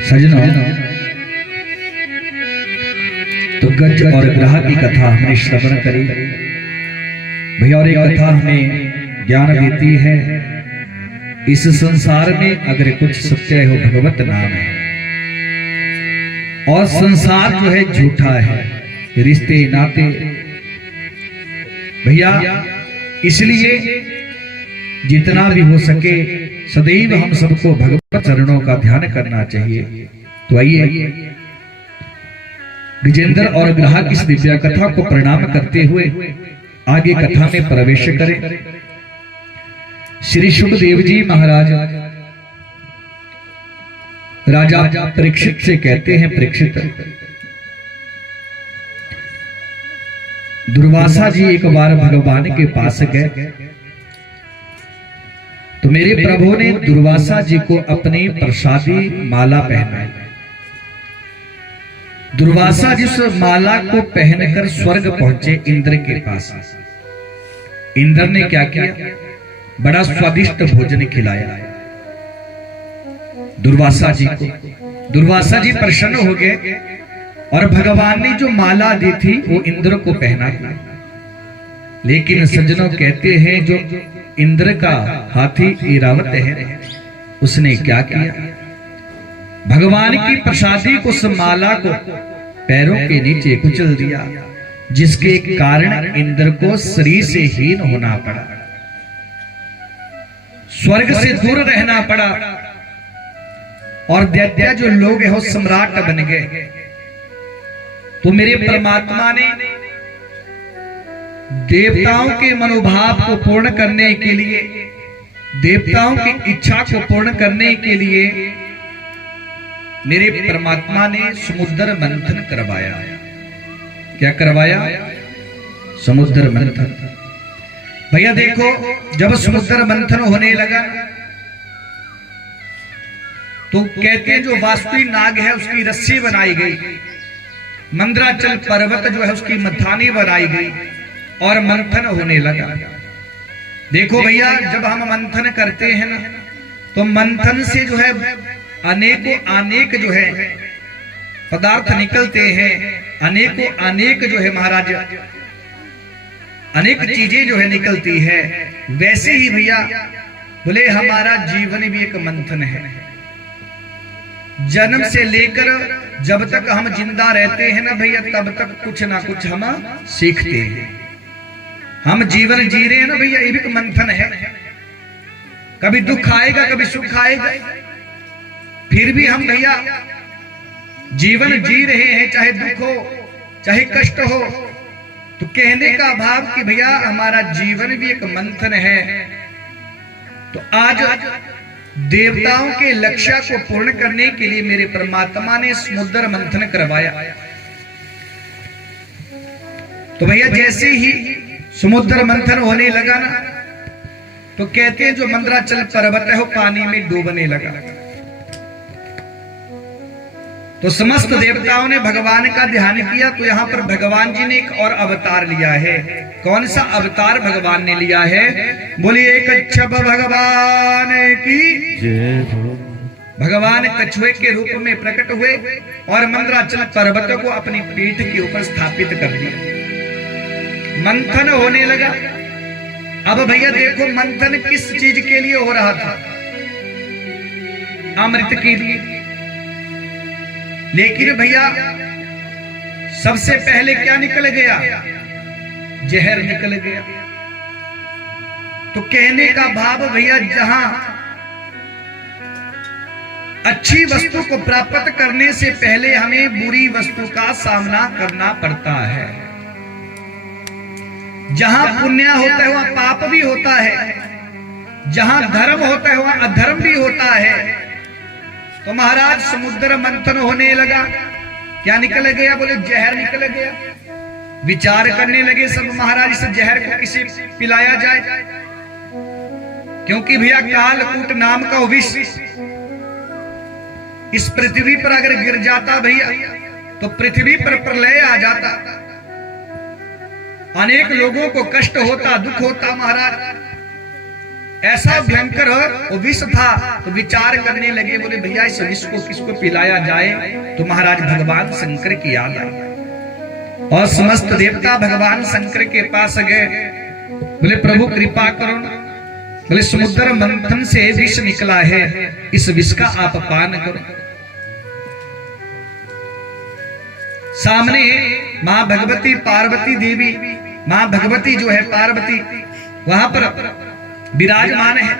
सजना। तो गज और ग्रह की कथा हमने श्रवण करी भैया, और एक कथा हमें ज्ञान देती है इस संसार में अगर कुछ सत्य है वो भगवत नाम है, और संसार जो है झूठा है, रिश्ते नाते भैया, इसलिए जितना भी हो सके सदैव हम सबको भगवत चरणों का ध्यान करना चाहिए। तो आइए विजेंद्र और ग्राहक इस दिव्या कथा को प्रणाम करते हुए आगे कथा में प्रवेश करें। श्री सुखदेव जी महाराज राजा परीक्षित से कहते हैं, परीक्षित, दुर्वासा जी एक बार भगवान के पास गए तो मेरे प्रभु ने दुर्वासा जी को अपनी प्रसादी माला पहनाई। दुर्वासा जी उस माला को पहनकर स्वर्ग पहुंचे इंद्र के पास। इंद्र ने क्या किया, बड़ा स्वादिष्ट भोजन खिलाया दुर्वासा जी को। दुर्वासा जी प्रसन्न हो गए और भगवान ने जो माला दी थी वो इंद्र को पहना दी। लेकिन सज्जनों कहते हैं जो इंद्र का हाथी इरावत है उसने क्या किया, भगवान की प्रसादी को उस माला को पैरों के नीचे कुचल दिया, जिसके कारण इंद्र को शरीर से हीन होना पड़ा। स्वर्ग से दूर रहना पड़ा और दैत्य जो लोग है वो सम्राट बन गए। तो मेरे परमात्मा ने देवताओं के मनोभाव को पूर्ण करने के लिए, देवताओं की इच्छा को पूर्ण करने के लिए मेरे परमात्मा ने समुद्र मंथन करवाया। क्या करवाया? समुद्र मंथन। भैया देखो, जब समुद्र मंथन होने लगा तो कहते हैं जो वासुकी नाग है उसकी रस्सी बनाई गई, मंदराचल पर्वत जो है उसकी मथानी बनाई गई और मंथन होने लगा। देखो भैया, जब हम मंथन करते हैं ना तो मंथन से जो है अनेक जो है पदार्थ निकलते हैं, अनेक जो है महाराज अनेक चीजें जो है निकलती है। वैसे ही भैया बोले हमारा जीवन भी एक मंथन है। जन्म से लेकर जब तक हम जिंदा रहते हैं ना भैया, तब तक कुछ ना कुछ हम सीखते हैं। हम जीवन जी रहे हैं ना भैया, ये भी एक मंथन है। कभी दुख आएगा, कभी सुख आएगा, फिर भी हम भैया जीवन जी रहे हैं, चाहे दुख हो चाहे कष्ट हो। तो कहने का भाव कि भैया हमारा जीवन भी एक मंथन है। तो आज देवताओं के लक्ष्य को पूर्ण करने के लिए मेरे परमात्मा ने समुद्र मंथन करवाया। तो भैया जैसे ही समुद्र मंथन होने लगा ना तो कहते हैं जो मंदराचल पर्वत है वो पानी में डूबने लगा। तो समस्त देवताओं ने भगवान का ध्यान किया। तो यहाँ पर भगवान जी ने एक और अवतार लिया है। कौन सा अवतार भगवान ने लिया है? बोलिए कच्छप भगवान की जय। भगवान कछुए के रूप में प्रकट हुए और मंदराचल पर्वत को अपनी पीठ के ऊपर स्थापित कर दिया। मंथन होने लगा। अब भैया देखो, मंथन किस चीज के लिए हो रहा था? अमृत के लिए। लेकिन भैया सबसे पहले क्या निकल गया? जहर निकल गया। तो कहने का भाव भैया, जहां अच्छी वस्तु को प्राप्त करने से पहले हमें बुरी वस्तु का सामना करना पड़ता है। जहां पुण्य होता है वहां पाप भी होता है, जहां धर्म होता है वहां अधर्म भी होता है। तो महाराज समुद्र मंथन होने लगा। क्या निकल गया? बोले जहर निकल गया। विचार करने लगे सब महाराज, इस जहर को किसे पिलाया जाए, क्योंकि भैया कालकूट नाम का विष इस पृथ्वी पर अगर गिर जाता भैया तो पृथ्वी पर प्रलय आ जाता, अनेक लोगों को कष्ट होता, दुख होता महाराज। ऐसा भयंकर वो विष था। तो विचार करने लगे, बोले भैया इस विष को किसको पिलाया जाए? तो महाराज भगवान शंकर की याद आई और समस्त देवता भगवान शंकर के पास गए। बोले प्रभु कृपा करो। बोले समुद्र मंथन से विष निकला है, इस विष का आप पान करो। सामने मां भगवती पार्वती देवी, मां भगवती जो है पार्वती वहां पर विराजमान है।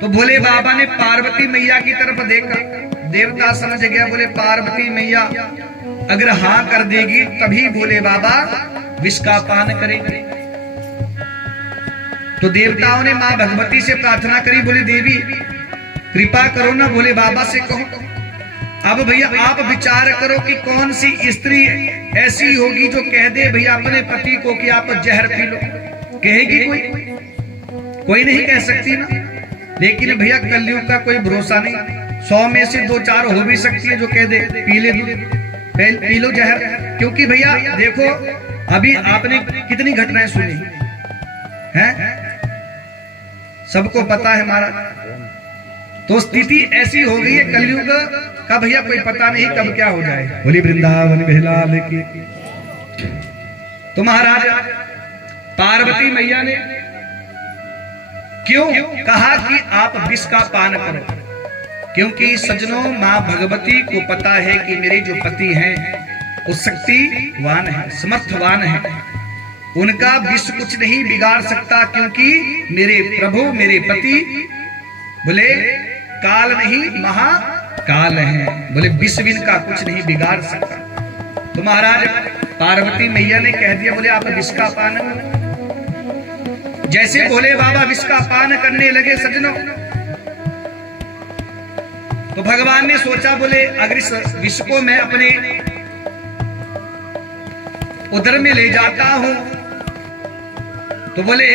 तो भोले बाबा ने पार्वती मैया की तरफ देखा। देवता समझ गया, बोले पार्वती मैया अगर हां कर देगी तभी भोले बाबा विष का पान करेंगे। तो देवताओं ने मां भगवती से प्रार्थना करी, बोले देवी कृपा करो ना, भोले बाबा से कहो। अब भैया आप विचार करो कि कौन सी स्त्री ऐसी होगी जो कह दे भैया अपने पति को कि आप जहर पी लो? कहेगी कोई नहीं कह सकती ना। लेकिन भैया कलयुग का कोई भरोसा नहीं, 100 में से 2-4 हो भी सकती है जो कह दे पी लो जहर। क्योंकि भैया देखो अभी आपने कितनी घटनाएं सुनी हैं, सबको पता है महाराज। तो स्थिति ऐसी हो गई है कलयुग का भैया, कोई पता नहीं कब क्या हो जाए। बोली वृंदावन बेलाल की। तो महाराज पार्वती मैया ने क्यों कहा कि आप विष का पान करो? क्योंकि सज्जनों मां भगवती को पता है कि मेरे जो पति हैं वो शक्तिवान है, समर्थवान है। उनका विष कुछ नहीं बिगाड़ सकता, क्योंकि मेरे प्रभु मेरे पति बोले काल नहीं महाकाल है, बोले विष इनका कुछ नहीं बिगाड़ सकता। तो महाराज पार्वती मैया ने कह दिया, बोले आप विष का पान करो। जैसे भोले बाबा विष का पान करने लगे सज्जनों, तो भगवान ने सोचा, बोले अगर इस विष को मैं अपने उदर में ले जाता हूं तो बोले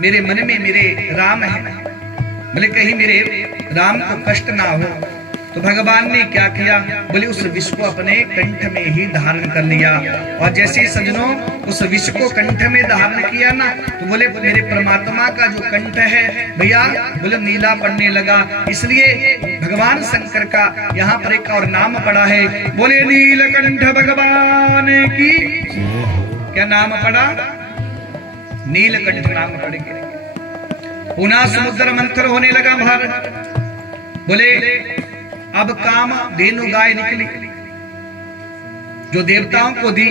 मेरे मन में मेरे राम है, बोले कहीं मेरे राम को कष्ट ना हो। तो भगवान ने क्या किया, बोले उस विष को अपने कंठ में ही धारण कर लिया। और जैसे ही सज्जनों उस विष को कंठ में धारण किया ना, तो बोले मेरे परमात्मा का जो कंठ है भैया बोले नीला पड़ने लगा। इसलिए भगवान शंकर का यहाँ पर एक और नाम पड़ा है, बोले नीलकंठ भगवान की। क्या नाम पड़ा? नीलकंठ नाम पड़ गया। पुनः समुद्र मंथन होने लगा भारत। बोले अब काम धेनु गाय निकली जो देवताओं को दी।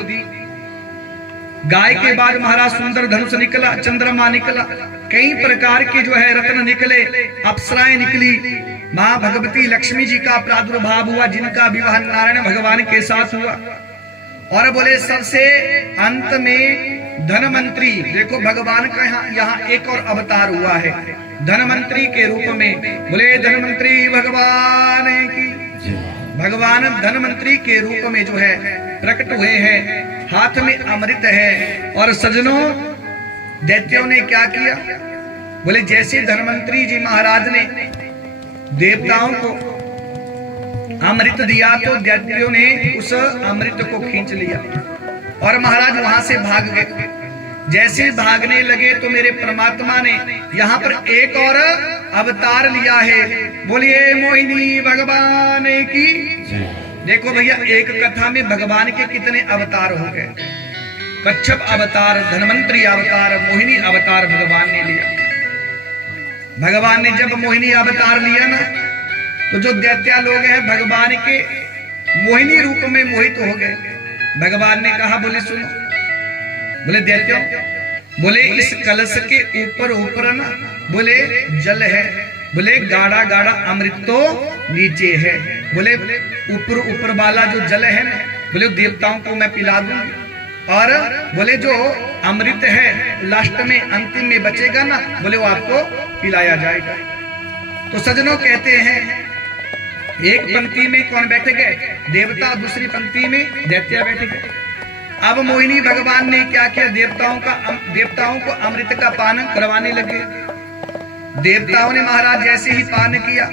गाय के बाद महाराज सुंदर धनुष निकला, चंद्रमा निकला, कई प्रकार के जो है रत्न निकले, अप्सराएं निकली। मां भगवती लक्ष्मी जी का प्रादुर्भाव हुआ, जिनका विवाह नारायण भगवान के साथ हुआ। और बोले सबसे अंत में धनवंतरी, देखो भगवान का यहाँ एक और अवतार हुआ है धनवंतरी के रूप में। बोले धनवंतरी भगवान की। भगवान धनवंतरी के रूप में जो है प्रकट हुए हैं, हाथ में अमृत है। और सज्जनों दैत्यों ने क्या किया, बोले जैसे धनवंतरी जी महाराज ने देवताओं को अमृत दिया तो दैत्यों ने उस अमृत को खींच लिया और महाराज वहां से भाग गए। जैसे भागने लगे तो मेरे परमात्मा ने यहाँ पर एक और अवतार लिया है। बोलिए मोहिनी भगवान की। देखो भैया एक कथा में भगवान के कितने अवतार हो गए। कच्छप अवतार, धनवंतरी अवतार, मोहिनी अवतार भगवान ने लिया। भगवान ने जब मोहिनी अवतार लिया ना, तो जो दैत्या लोग हैं भगवान के मोहिनी रूप में मोहित हो गए। भगवान ने कहा, बोले सुनो, बोले दैत्यों, बोले इस कलश के ऊपर ना बोले जल है, बोले गाढ़ा गाढ़ा अमृत तो नीचे है। बोले ऊपर वाला जो जल है ना, बोले देवताओं को मैं पिला दूंगा। और बोले जो अमृत है लास्ट में अंतिम में बचेगा ना, बोले वो आपको पिलाया जाएगा। तो सज्जनों कहते हैं एक पंक्ति में कौन बैठे गए? देवता। दूसरी पंक्ति में दैत्य बैठे गए। अब मोहिनी भगवान ने क्या किया, देवताओं को अमृत का पान करवाने लगे। देवताओं ने महाराज जैसे ही पान किया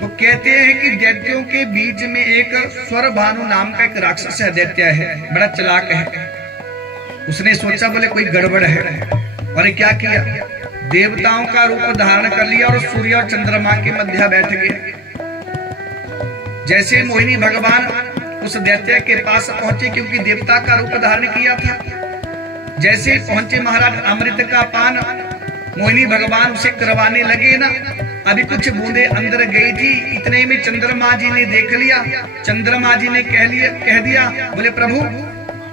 तो कहते हैं कि दैत्यों के बीच में एक स्वर भानु नाम का एक राक्षस है, दैत्य है, बड़ा चालाक है। उसने सोचा बोले कोई गड़बड़ है, और क्या किया, देवताओं का रूप धारण कर लिया और सूर्य और चंद्रमा के मध्य बैठ गए। जैसे मोहिनी भगवान उस दैत्य के पास पहुंचे, क्योंकि देवता का रूप धारण किया था, जैसे पहुंचे महाराज अमृत का पान मोहिनी भगवान उसे करवाने लगे ना, अभी कुछ बूंदे अंदर गई थी, इतने में चंद्रमा जी ने देख लिया। चंद्रमा जी ने कह दिया बोले प्रभु,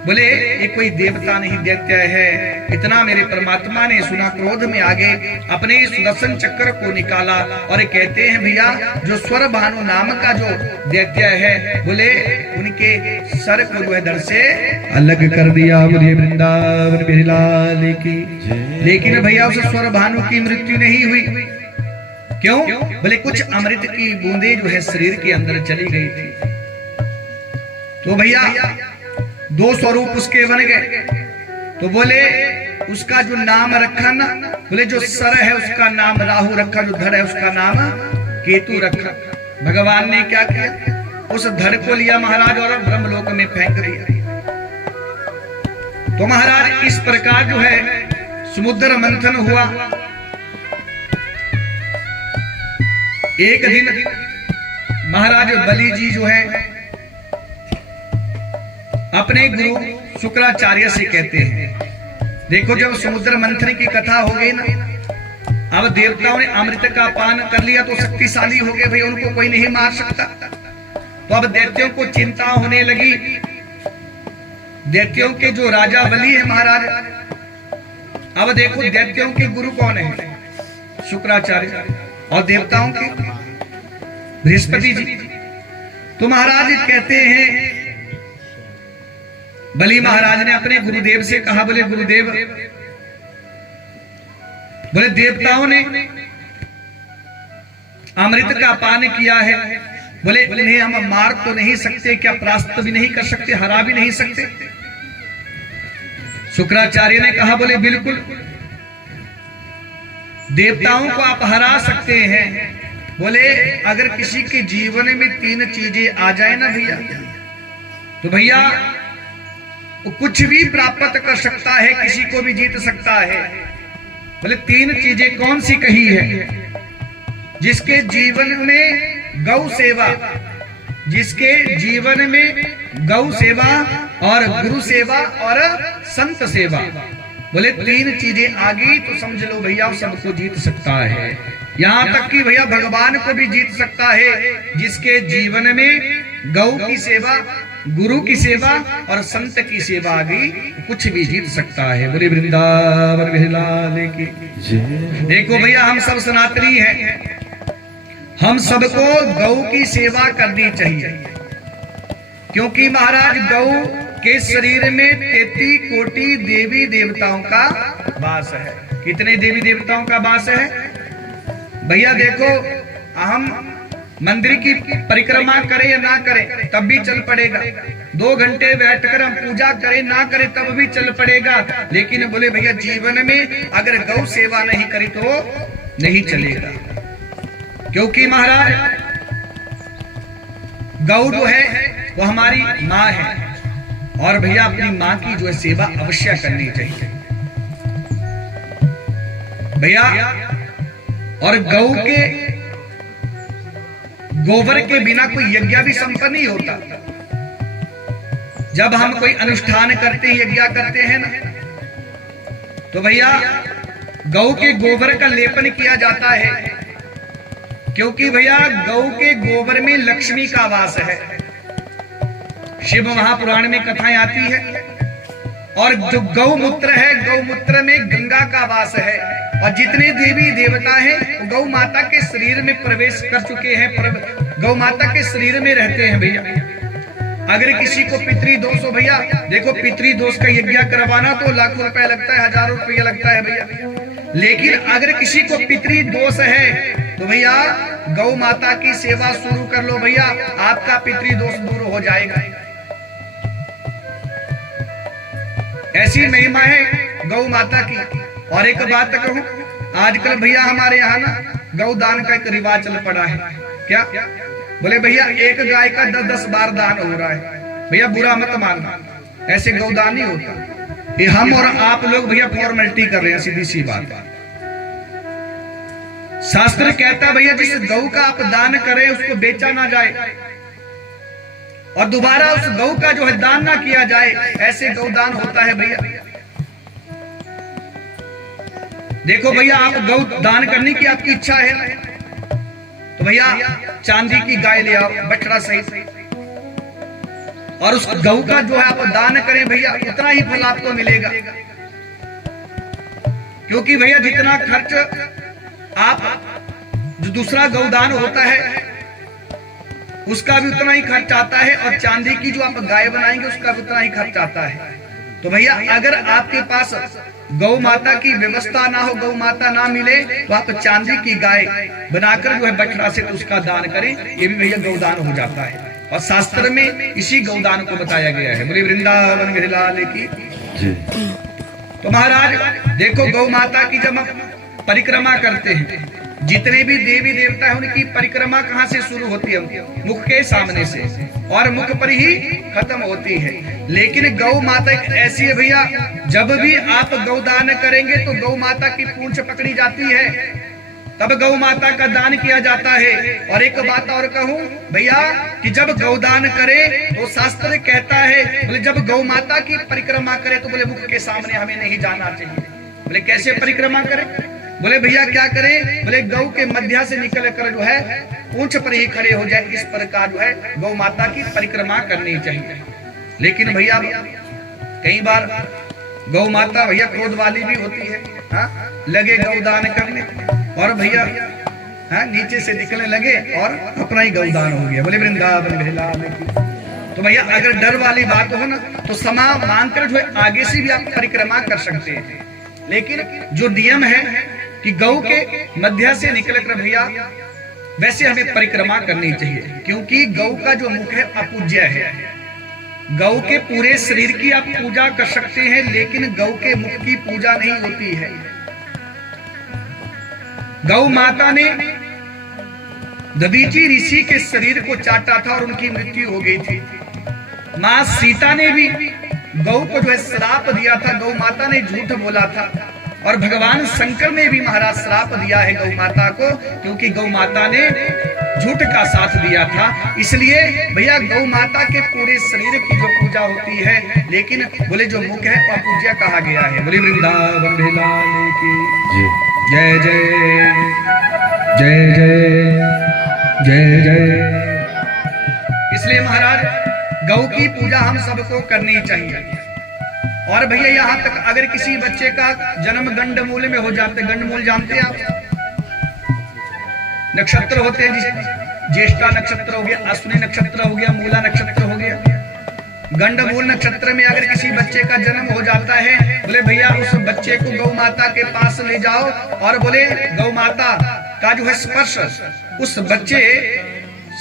बोले ये कोई देवता नहीं दैत्य है। इतना मेरे परमात्मा ने सुना, क्रोध में आ गए, अपने सुदर्शन चक्र को निकाला और कहते हैं भैया जो स्वर भानु नाम का जो दैत्य है, बोले उनके सर को जो है धड़ से अलग कर दिया। बोले वृंदावन बिहारी लाल की। लेकिन भैया उस स्वर भानु की मृत्यु नहीं हुई। क्यों? बोले कुछ अमृत की बूंदे जो है शरीर के अंदर चली गई थी। तो भैया दो स्वरूप उसके बन गए। तो बोले उसका जो नाम रखा ना, बोले जो सर है उसका नाम राहु रखा, जो धड़ है उसका नाम केतु रखा। भगवान ने क्या किया, उस धड़ को लिया महाराज और ब्रह्मलोक में फेंक दिया। तो महाराज इस प्रकार जो है समुद्र मंथन हुआ। एक दिन महाराज बलि जी जो है अपने गुरु शुक्राचार्य से कहते हैं, देखो जब समुद्र मंथन की कथा हो गई ना, अब देवताओं ने अमृत का पान कर लिया तो शक्तिशाली हो गए, भाई उनको कोई नहीं मार सकता। तो अब दैत्यों को चिंता होने लगी। दैत्यों के जो राजा बलि है महाराज, अब देखो दैत्यों के गुरु कौन है? शुक्राचार्य, और देवताओं के बृहस्पति जी। तो महाराज कहते हैं बलि महाराज ने अपने गुरुदेव से कहा, बोले गुरुदेव, बोले देवताओं ने अमृत का पान किया है, बोले इन्हें हम मार तो नहीं सकते क्या? परास्त भी नहीं कर सकते, हरा भी नहीं सकते? शुक्राचार्य ने कहा, बोले बिल्कुल, देवताओं को आप हरा सकते हैं। बोले अगर किसी के जीवन में 3 चीजें आ जाए ना भैया, तो भैया वो कुछ भी प्राप्त कर सकता है, किसी को भी जीत सकता है। बोले 3 चीजें कौन सी कही है? जिसके जीवन में गौ सेवा, जिसके जीवन में गौ सेवा और गुरु सेवा और संत सेवा, बोले 3 चीजें आ गई तो समझ लो भैया सबको जीत सकता है। यहां तक कि भैया भगवान को भी जीत सकता है। जिसके जीवन में गौ की सेवा, गुरु की सेवा और संत की सेवा आ गई, कुछ भी जीत सकता है। बोले वृंदावन विलास की। देखो भैया हम सब सनातनी हैं, हम सबको गौ की सेवा करनी चाहिए, क्योंकि महाराज गौ के शरीर में 33 कोटि देवी देवताओं का वास है। कितने देवी देवताओं का वास है भैया? देखो हम मंदिर की परिक्रमा करें या ना करें तब भी चल पड़ेगा, 2 घंटे बैठकर हम पूजा करें ना करें तब भी चल पड़ेगा, लेकिन बोले भैया जीवन में अगर गौ सेवा नहीं करी तो नहीं चलेगा। क्योंकि महाराज गौ जो है वो हमारी माँ है, और भैया अपनी माँ की जो है सेवा अवश्य करनी चाहिए भैया। और गौ के गोबर के बिना कोई यज्ञ भी संपन्न नहीं होता। जब हम कोई अनुष्ठान करते हैं, यज्ञ करते हैं ना, तो भैया गौ के गोबर का लेपन किया जाता है, क्योंकि भैया गौ के गोबर में लक्ष्मी का वास है। शिव महापुराण में कथाएं आती है। और जो गौमूत्र है, गौमूत्र में गंगा का वास है, और जितने देवी देवता हैं गौ माता के शरीर में प्रवेश कर चुके हैं, गौ माता के शरीर में रहते हैं भैया। अगर किसी को पितृ दोष हो भैया, देखो पितृ दोष का यज्ञ करवाना तो लाखों रुपया लगता है, हजारों रुपया लगता है भैया। लेकिन अगर किसी को पितृ दोष है तो भैया गौ माता की सेवा शुरू कर लो भैया, आपका पितृ दोष दूर हो जाएगा। ऐसी महिमा है गौ माता की। और एक बात कहूं, आजकल भैया हमारे यहाँ ना गौ दान का एक रिवाज चल पड़ा है। क्या बोले भैया एक गाय का 10-10 बार दान हो रहा है। भैया बुरा मत मानना, ऐसे गौ दान नहीं होता। ये हम और आप लोग भैया फॉर्मेलिटी कर रहे हैं, सीधी सी बात। शास्त्र कहता है भैया जिस गौ का आप दान करें उसको बेचा ना जाए, और दोबारा उस गौ का जो है दान ना किया जाए, ऐसे गौ दान होता है भैया। देखो भैया आप गौ दान करने की आपकी इच्छा है तो भैया चांदी की गाय ले आओ, बछड़ा सहित, और उस गौ का जो है आप दान करें भैया, उतना ही फल आपको मिलेगा। क्योंकि भैया जितना खर्च आप जो दूसरा गौदान होता है उसका भी उतना ही खर्च आता है, और चांदी की जो आप गाय बनाएंगे उसका भी उतना ही खर्च आता है। तो भैया अगर आपके पास गौ माता की व्यवस्था ना हो, गौ माता ना मिले, तो आप चांदी की गाय बनाकर जो है बछड़ा से उसका दान करें, ये भी भैया गौदान हो जाता है। और शास्त्र में इसी गौदान को बताया गया है। बोले वृंदावन गिरिलाल की। तो महाराज देखो गौ माता की जब हम परिक्रमा करते हैं, जितने भी देवी देवता है उनकी परिक्रमा कहाँ से शुरू होती है? मुख के सामने से, और मुख पर ही खत्म होती है। लेकिन गौ माता एक ऐसी है भैया, जब भी आप गौदान करेंगे तो गौ माता की पूंछ पकड़ी जाती है, तब गौ माता का दान किया जाता है। और एक बात और कहूं भैया कि जब गौदान करे तो शास्त्र कहता है, बोले जब गौ माता की परिक्रमा करे तो बोले मुख के सामने हमें नहीं जाना चाहिए। बोले कैसे परिक्रमा करें? बोले भैया क्या करें? बोले गौ के मध्य से निकल कर जो है पूंछ पर ही खड़े हो जाए, इस प्रकार जो है गौ माता की परिक्रमा करनी चाहिए। लेकिन भैया कई बार गौ माता भैया क्रोध वाली भी होती है, हाँ, लगे गौदान करने और भैया हाँ नीचे से निकलने लगे और अपना ही गौदान हो गया। बोले वृंदावन बिलाल की। तो भैया अगर डर वाली बात हो ना तो समा मानकर जो है आगे से भी आप परिक्रमा कर सकते हैं, लेकिन जो नियम है कि गौ के मध्य से निकल कर भैया वैसे हमें परिक्रमा करनी चाहिए, क्योंकि गौ का जो मुख है अपूज्य है। गौ के पूरे शरीर की आप पूजा कर सकते हैं, लेकिन गौ के मुख की पूजा नहीं होती है। गौ माता ने दधीची ऋषि के शरीर को चाटा था और उनकी मृत्यु हो गई थी। मां सीता ने भी गौ को जो है श्राप दिया था, गौ माता ने झूठ बोला था, और भगवान शंकर ने भी महाराज श्राप दिया है गौ माता को, क्योंकि गौ माता ने झूठ का साथ दिया था। इसलिए भैया गौ माता के पूरे शरीर की जो पूजा होती है, लेकिन बोले जो मुख है वह पूज्य कहा गया है। बोले वृंदावन बिलाल की जय जय जय जय जय जय। इसलिए महाराज गौ की पूजा हम सबको करनी चाहिए। और भैया यहाँ तक अगर किसी बच्चे का जन्म गंडमूल में हो जाते, गंडमूल जानते हैं आप, नक्षत्र होते हैं, ज्येष्ठा नक्षत्र हो गया, अश्विनी नक्षत्र हो गया, मूला नक्षत्र हो गया। गंडमूल नक्षत्र में अगर किसी बच्चे का जन्म हो जाता है, बोले भैया उस बच्चे को गौ माता के पास ले जाओ और बोले गौ माता का जो है स्पर्श उस बच्चे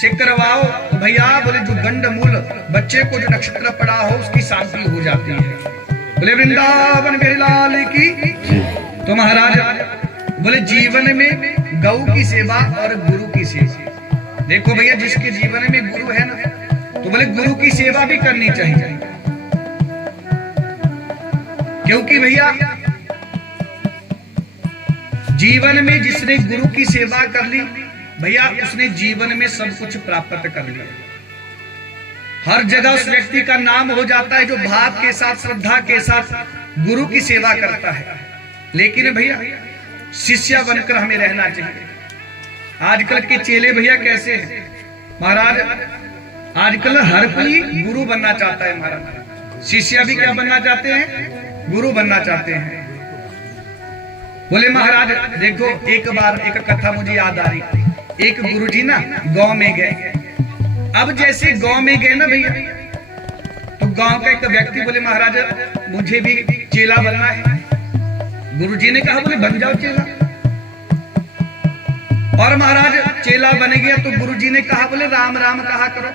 से करवाओ, तो भैया बोले जो गंडमूल बच्चे को जो नक्षत्र पड़ा हो उसकी शांति हो जाती है। बोले वृंदावन बिलाल की। तो महाराज बोले जीवन में गौ की सेवा और गुरु की सेवा, देखो भैया जिसके जीवन में गुरु है ना, तो बोले गुरु की सेवा भी करनी चाहिए, क्योंकि भैया जीवन में जिसने गुरु की सेवा कर ली भैया उसने जीवन में सब कुछ प्राप्त कर लिया। हर जगह उस व्यक्ति का नाम हो जाता है जो भाव के साथ, श्रद्धा के साथ गुरु की सेवा करता है। लेकिन भैया शिष्य बनकर हमें रहना चाहिए। आजकल के चेले भैया कैसे हैं महाराज, आजकल हर कोई गुरु बनना चाहता है महाराज। शिष्य भी क्या बनना चाहते हैं, गुरु बनना चाहते हैं। बोले महाराज देखो एक बार एक कथा मुझे याद आ रही। एक गुरुजी ना गांव में गए। अब जैसे गांव में गए ना भैया, तो गांव का एक व्यक्ति बोले महाराज मुझे भी चेला बनना है। गुरुजी ने कहा बोले बन जाओ चेला। और महाराज चेला बन गया तो गुरुजी ने कहा बोले राम राम कहा करो।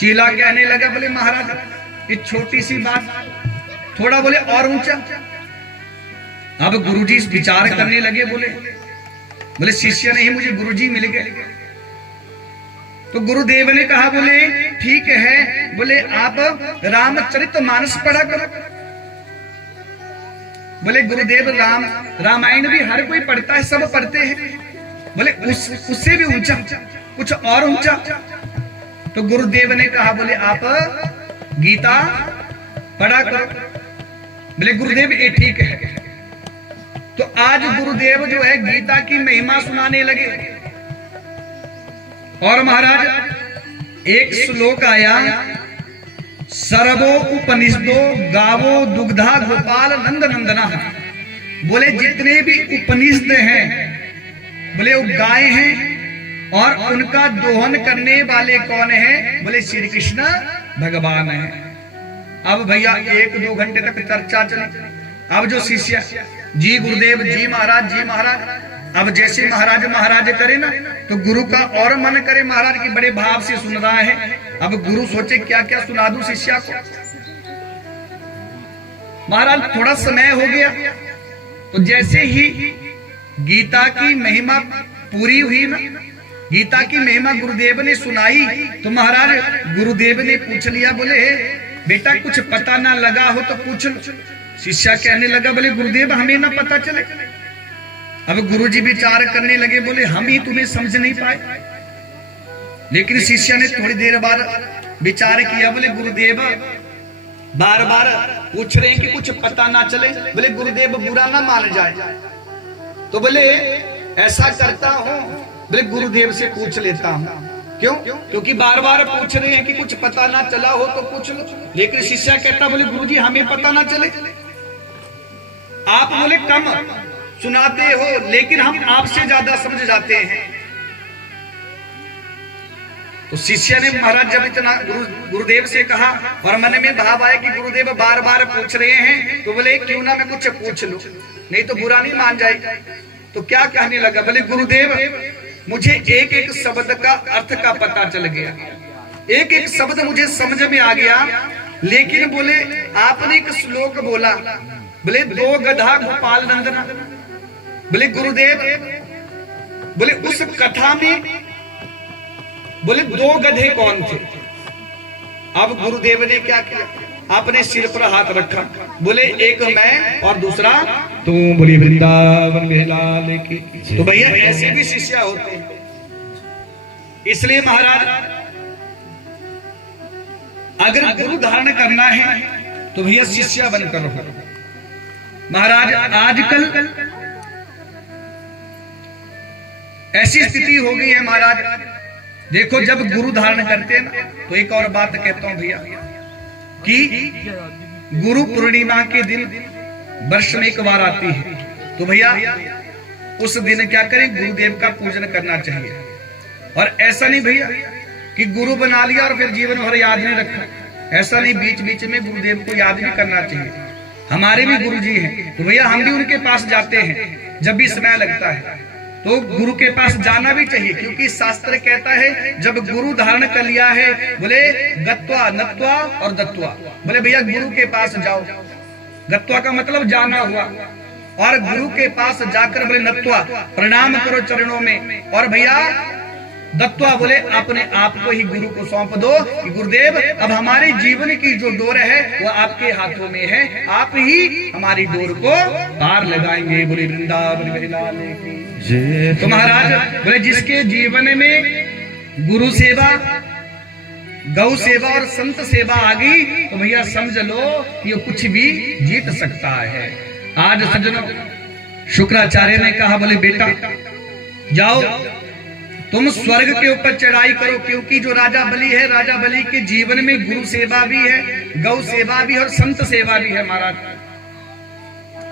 चेला कहने लगा बोले महाराज ये छोटी सी बात, थोड़ा बोले और ऊंचा। अब गुरुजी विचार करने लगे, बोले शिष्य नहीं मुझे गुरुजी मिल गए। तो गुरुदेव ने कहा बोले ठीक है, बोले आप रामचरितमानस पढ़ा करो। बोले गुरुदेव रामायण भी हर कोई पढ़ता है, सब पढ़ते हैं। बोले उससे भी ऊंचा, कुछ और ऊंचा। तो गुरुदेव ने कहा बोले आप गीता पढ़ा करो। बोले गुरुदेव ये ठीक है। तो आज गुरुदेव जो है गीता की महिमा सुनाने लगे। और महाराज एक श्लोक आया, सर्वो उपनिषदो गावो दुग्धा गोपाल नंद नंदना। बोले जितने भी उपनिषद हैं बोले वो गाय हैं, और उनका दोहन करने वाले कौन है, बोले श्री कृष्ण भगवान है। अब भैया 1-2 घंटे तक चर्चा चली। अब जो शिष्य जी गुरुदेव जी महाराज, अब जैसे महाराज करे ना तो गुरु का और मन करे महाराज की बड़े भाव से सुन रहा है। अब गुरु सोचे क्या क्या सुना दूं शिष्य को। महाराज थोड़ा समय हो गया तो जैसे ही गीता की महिमा पूरी हुई ना, गीता की महिमा गुरुदेव ने सुनाई, तो महाराज गुरुदेव ने पूछ लिया बोले बेटा कुछ पता ना लगा हो तो पूछ लो। शिष्य कहने लगा बोले गुरुदेव हमें ना पता चले। अब गुरुजी विचार करने लगे, बोले हम ही तुम्हें समझ नहीं पाए। लेकिन शिष्य ने थोड़ी देर बाद विचार किया, बोले गुरुदेव बार बार पूछ रहे हैं कि कुछ पता ना चले, बोले गुरुदेव बुरा ना मान जाए। तो बोले ऐसा करता हूं, बोले गुरुदेव से पूछ लेता हूं। क्यों? क्योंकि बार बार पूछ रहे हैं कि कुछ पता ना चला हो तो पूछ लो। लेकिन शिष्य कहता बोले गुरुजी हमें पता ना चले, आप बोले कम सुनाते हो लेकिन हम आपसे ज्यादा समझ जाते हैं। तो शिष्य ने महाराज जब इतना गुरुदेव से कहा और मन में भाव आया कि गुरुदेव बार बार पूछ रहे हैं, तो बोले क्यों ना मैं कुछ पूछ लूं, नहीं तो बुरा नहीं मान जाएगा। तो क्या कहने लगा, बोले गुरुदेव मुझे एक एक शब्द का अर्थ का पता चल गया, एक एक शब्द मुझे समझ में आ गया। लेकिन बोले आपने एक श्लोक बोला, बोले दो गधा गोपाल नंदना। बोले गुरुदेव बोले उस कथा में बोले दो गधे कौन थे? अब गुरुदेव ने क्या किया, आपने सिर पर हाथ रखा, बोले एक मैं और दूसरा तू। बोली वृंदावन लाल की। तो भैया ऐसे भी शिष्य होते हैं। इसलिए महाराज अगर गुरु धारण करना है तो भैया शिष्य बनकर रहो। महाराज आजकल ऐसी स्थिति हो गई है महाराज, देखो जब गुरु धारण करते हैं ना, तो एक और बात कहता हूं भैया कि गुरु पूर्णिमा के दिन वर्ष में एक बार आती है, तो भैया उस दिन क्या करें, गुरुदेव का पूजन करना चाहिए। और ऐसा नहीं भैया कि गुरु बना लिया और फिर जीवन भर याद नहीं रखा, ऐसा नहीं, बीच बीच में गुरुदेव को याद भी करना चाहिए। हमारे भी गुरु जी हैं, तो भैया हम भी उनके पास जाते हैं जब भी समय लगता है, तो गुरु के पास जाना भी चाहिए। क्योंकि शास्त्र कहता है जब गुरु धारण कर लिया है, बोले गत्वा नत्वा और दत्वा, बोले भैया गुरु के पास जाओ। गत्वा का मतलब जाना हुआ, और गुरु के पास जाकर बोले नत्वा प्रणाम करो चरणों में, और भैया दत्वा बोले अपने आप को ही गुरु को सौंप दो कि गुरुदेव अब हमारे जीवन की जो डोर है वो आपके हाथों में है, आप ही हमारी डोर को पार लगाएंगे। बोले वृंदावन लाल की। तो महाराज बोले जिसके जीवन में गुरु सेवा, गौ सेवा और संत सेवा आ गई, तो भैया समझ लो ये कुछ भी जीत सकता है। आज सज्जनों शुक्राचार्य ने कहा, बोले बेटा जाओ तुम स्वर्ग के ऊपर चढ़ाई करो, क्योंकि जो राजा बलि है, राजा बलि के जीवन में गुरु सेवा भी है, गौ सेवा भी और संत सेवा भी है। महाराज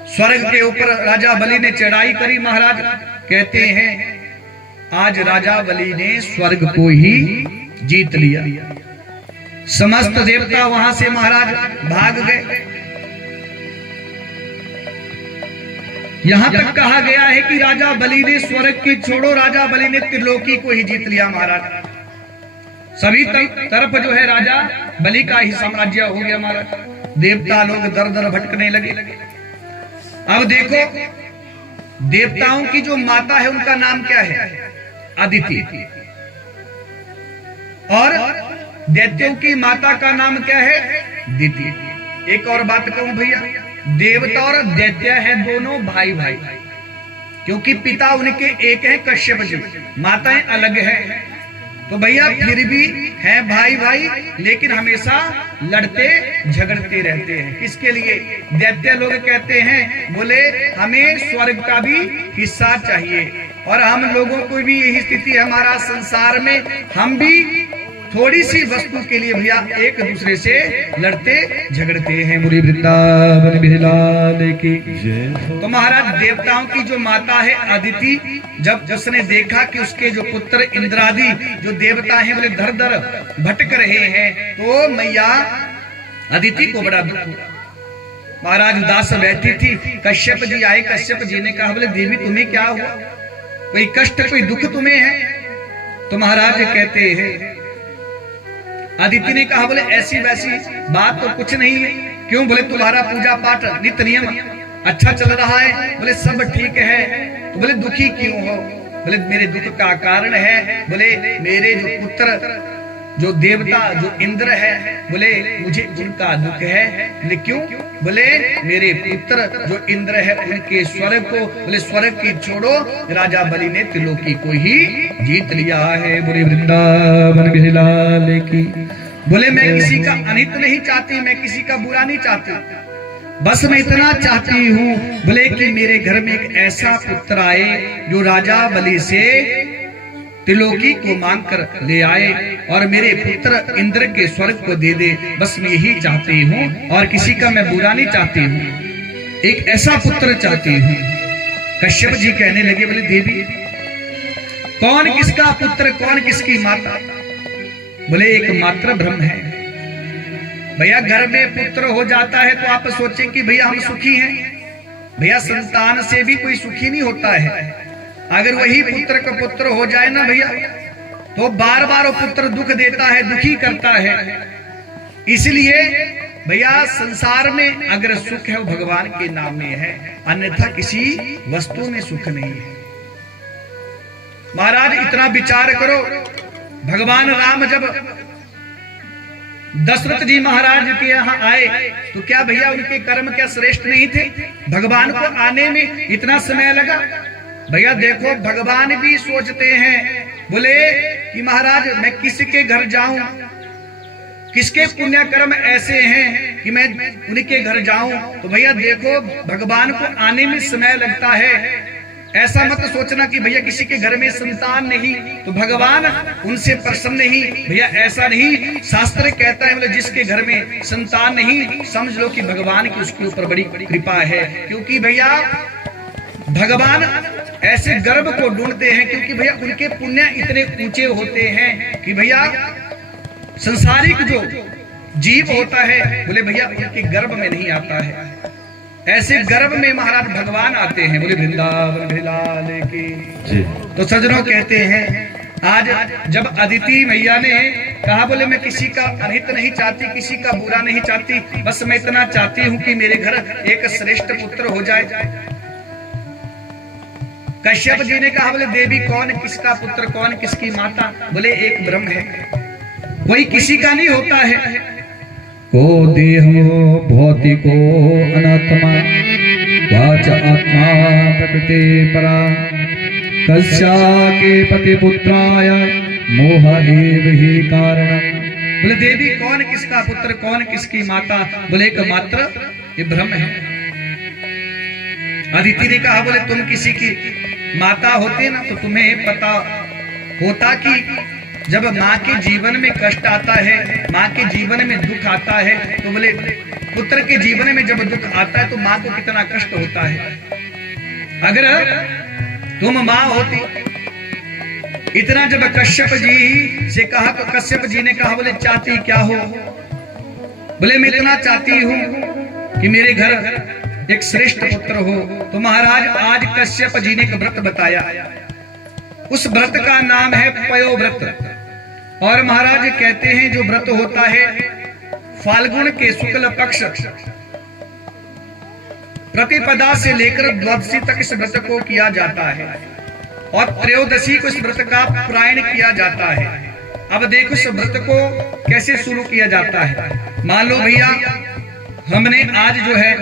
स्वर्ग के ऊपर राजा बलि ने चढ़ाई करी। महाराज कहते हैं आज राजा बलि ने स्वर्ग को ही जीत लिया, समस्त देवता वहां से महाराज भाग गए। यहां तक कहा गया है कि राजा बलि ने स्वर्ग की छोड़ो, राजा बलि ने त्रिलोकी को ही जीत लिया। महाराज सभी तरफ जो है राजा बलि का ही साम्राज्य हो गया। महाराज देवता लोग दर दर भटकने लगे। अब देखो देवताओं की जो माता है उनका नाम क्या है, अदिति, और दैत्यों की माता का नाम क्या है, दिति। एक और बात कहूं भैया, देवता और दैत्य है दोनों भाई भाई, क्योंकि पिता उनके एक है कश्यप जी, माताएं अलग है। तो भैया फिर भी है भाई भाई, लेकिन हमेशा लड़ते झगड़ते रहते हैं। किसके लिए? दैत्य लोग कहते हैं बोले हमें स्वर्ग का भी हिस्सा चाहिए, और हम लोगों को भी यही स्थिति है हमारा संसार में, हम भी थोड़ी सी वस्तु के लिए भैया एक दूसरे से लड़ते झगड़ते हैं। मुरी वृंदावन बिलाल की। तो महाराज देवताओं की जो माता है अदिति, जब उसने देखा कि उसके जो पुत्र इंद्रादि जो देवता हैं बोले धर धर भटक रहे हैं, तो मैया अदिति को बड़ा दुख हुआ। महाराज उदास बैठी थी, कश्यप जी आए, कश्यप जी ने कहा बोले देवी तुम्हें क्या हुआ, कोई कष्ट कोई दुख तुम्हें है? तो महाराज कहते हैं अदिति ने कहा बोले ऐसी वैसी बात तो कुछ नहीं है। क्यों? बोले तुम्हारा पूजा पाठ नित्य नियम अच्छा चल रहा है। बोले सब ठीक है। तो बोले दुखी क्यों हो? बोले मेरे दुख का कारण है, बोले मेरे जो पुत्र जो देवता जो इंद्र है, बोले मुझे उनका दुख है। बोले क्यों? बोले मेरे पुत्र जो इंद्र है उनके स्वर्ग को, बोले स्वर्ग की छोड़ो राजा बलि ने त्रिलोकी को ही जीत लिया है। बोले वृंदावन बिलाल की। बोले मैं किसी का अनित नहीं चाहती, मैं किसी का बुरा नहीं चाहती, बस मैं इतना चाहती हूँ बोले कि मेरे घर में एक ऐसा पुत्र आए जो राजा बलि से त्रिलोकी को मांग कर ले आए और मेरे पुत्र इंद्र के स्वर्ग को दे दे, बस मैं यही चाहती हूँ और किसी का मैं बुरा नहीं चाहती हूँ, एक ऐसा पुत्र चाहती हूँ। कश्यप जी कहने लगे, बोले देवी कौन किसका पुत्र, कौन किसकी माता? बोले एक मात्र ब्रह्म है। भैया घर में पुत्र हो जाता है तो आप सोचें कि भैया हम सुखी हैं। भैया संतान से भी कोई सुखी नहीं होता है। अगर वही पुत्र का पुत्र हो जाए ना भैया, तो बार बार वो पुत्र दुख देता है, दुखी करता है। इसलिए भैया संसार में अगर सुख है वो भगवान के नाम में है, अन्यथा किसी वस्तु में सुख नहीं है। महाराज इतना विचार करो, भगवान राम जब दशरथ जी महाराज के यहाँ आए तो क्या भैया उनके कर्म क्या श्रेष्ठ नहीं थे? भगवान को आने में इतना समय लगा। भैया देखो भगवान भी सोचते हैं, बोले कि महाराज मैं किसके घर जाऊं, किसके पुण्य कर्म ऐसे हैं कि मैं उनके घर जाऊं। तो भैया देखो भगवान को आने में समय लगता है। ऐसा मत सोचना कि भैया किसी के घर में संतान नहीं तो भगवान उनसे प्रसन्न नहीं। भैया ऐसा नहीं, शास्त्र कहता है बोले जिसके घर में संतान नहीं समझ लो कि भगवान की उसके ऊपर बड़ी कृपा है। क्योंकि भैया भगवान ऐसे गर्भ को ढूंढते हैं, क्योंकि भैया उनके पुण्य इतने ऊंचे होते हैं कि भैया संसारिक जो जीव होता है बोले भैया उनके गर्भ में नहीं आता है। ऐसे गर्भ में महाराज भगवान आते हैं। बोले वृंदावन लाल की। तो सज्जनों कहते हैं आज जब अदिति मैया ने कहा बोले मैं किसी का अहित नहीं चाहती, किसी का बुरा नहीं चाहती, बस मैं इतना चाहती हूँ कि मेरे घर एक श्रेष्ठ पुत्र हो जाए। कश्यप जी ने कहा बोले देवी कौन किसका पुत्र, कौन किसकी माता? बोले एक ब्रह्म है, कोई किसी का नहीं होता है। को देहो भौतिको अनात्मा वाच आत्मा प्रकृति परा कस्या के पति पुत्राय मोह एव ही कारणम। बोले देवी कौन किसका पुत्र, कौन किसकी माता? बोले एक मात्र ये ब्रह्म है। अदिति ने कहा बोले तुम किसी की माता होते ना तो तुम्हें पता होता कि जब माँ के जीवन में कष्ट आता है, माँ के जीवन में दुख आता है, तो बोले पुत्र के जीवन में जब दुख आता है तो माँ को कितना कष्ट होता है। अगर तुम माँ होती, इतना जब कश्यप जी से कहा तो कश्यप जी ने कहा बोले चाहती क्या हो? बोले मैं इतना चाहती हूँ कि मेरे घर एक श्रेष्ठ पुत्र हो। तो महाराज आज कश्यप जी ने एक व्रत बताया, उस व्रत का नाम है पयो व्रत। और महाराज कहते हैं जो व्रत होता है फाल्गुन के शुक्ल पक्ष प्रतिपदा से लेकर द्वादशी तक इस व्रत को किया जाता है और त्रयोदशी को इस व्रत का प्रायण किया जाता है। अब देखो इस व्रत को कैसे शुरू किया जाता है। मान लो भैया हमने आज जो है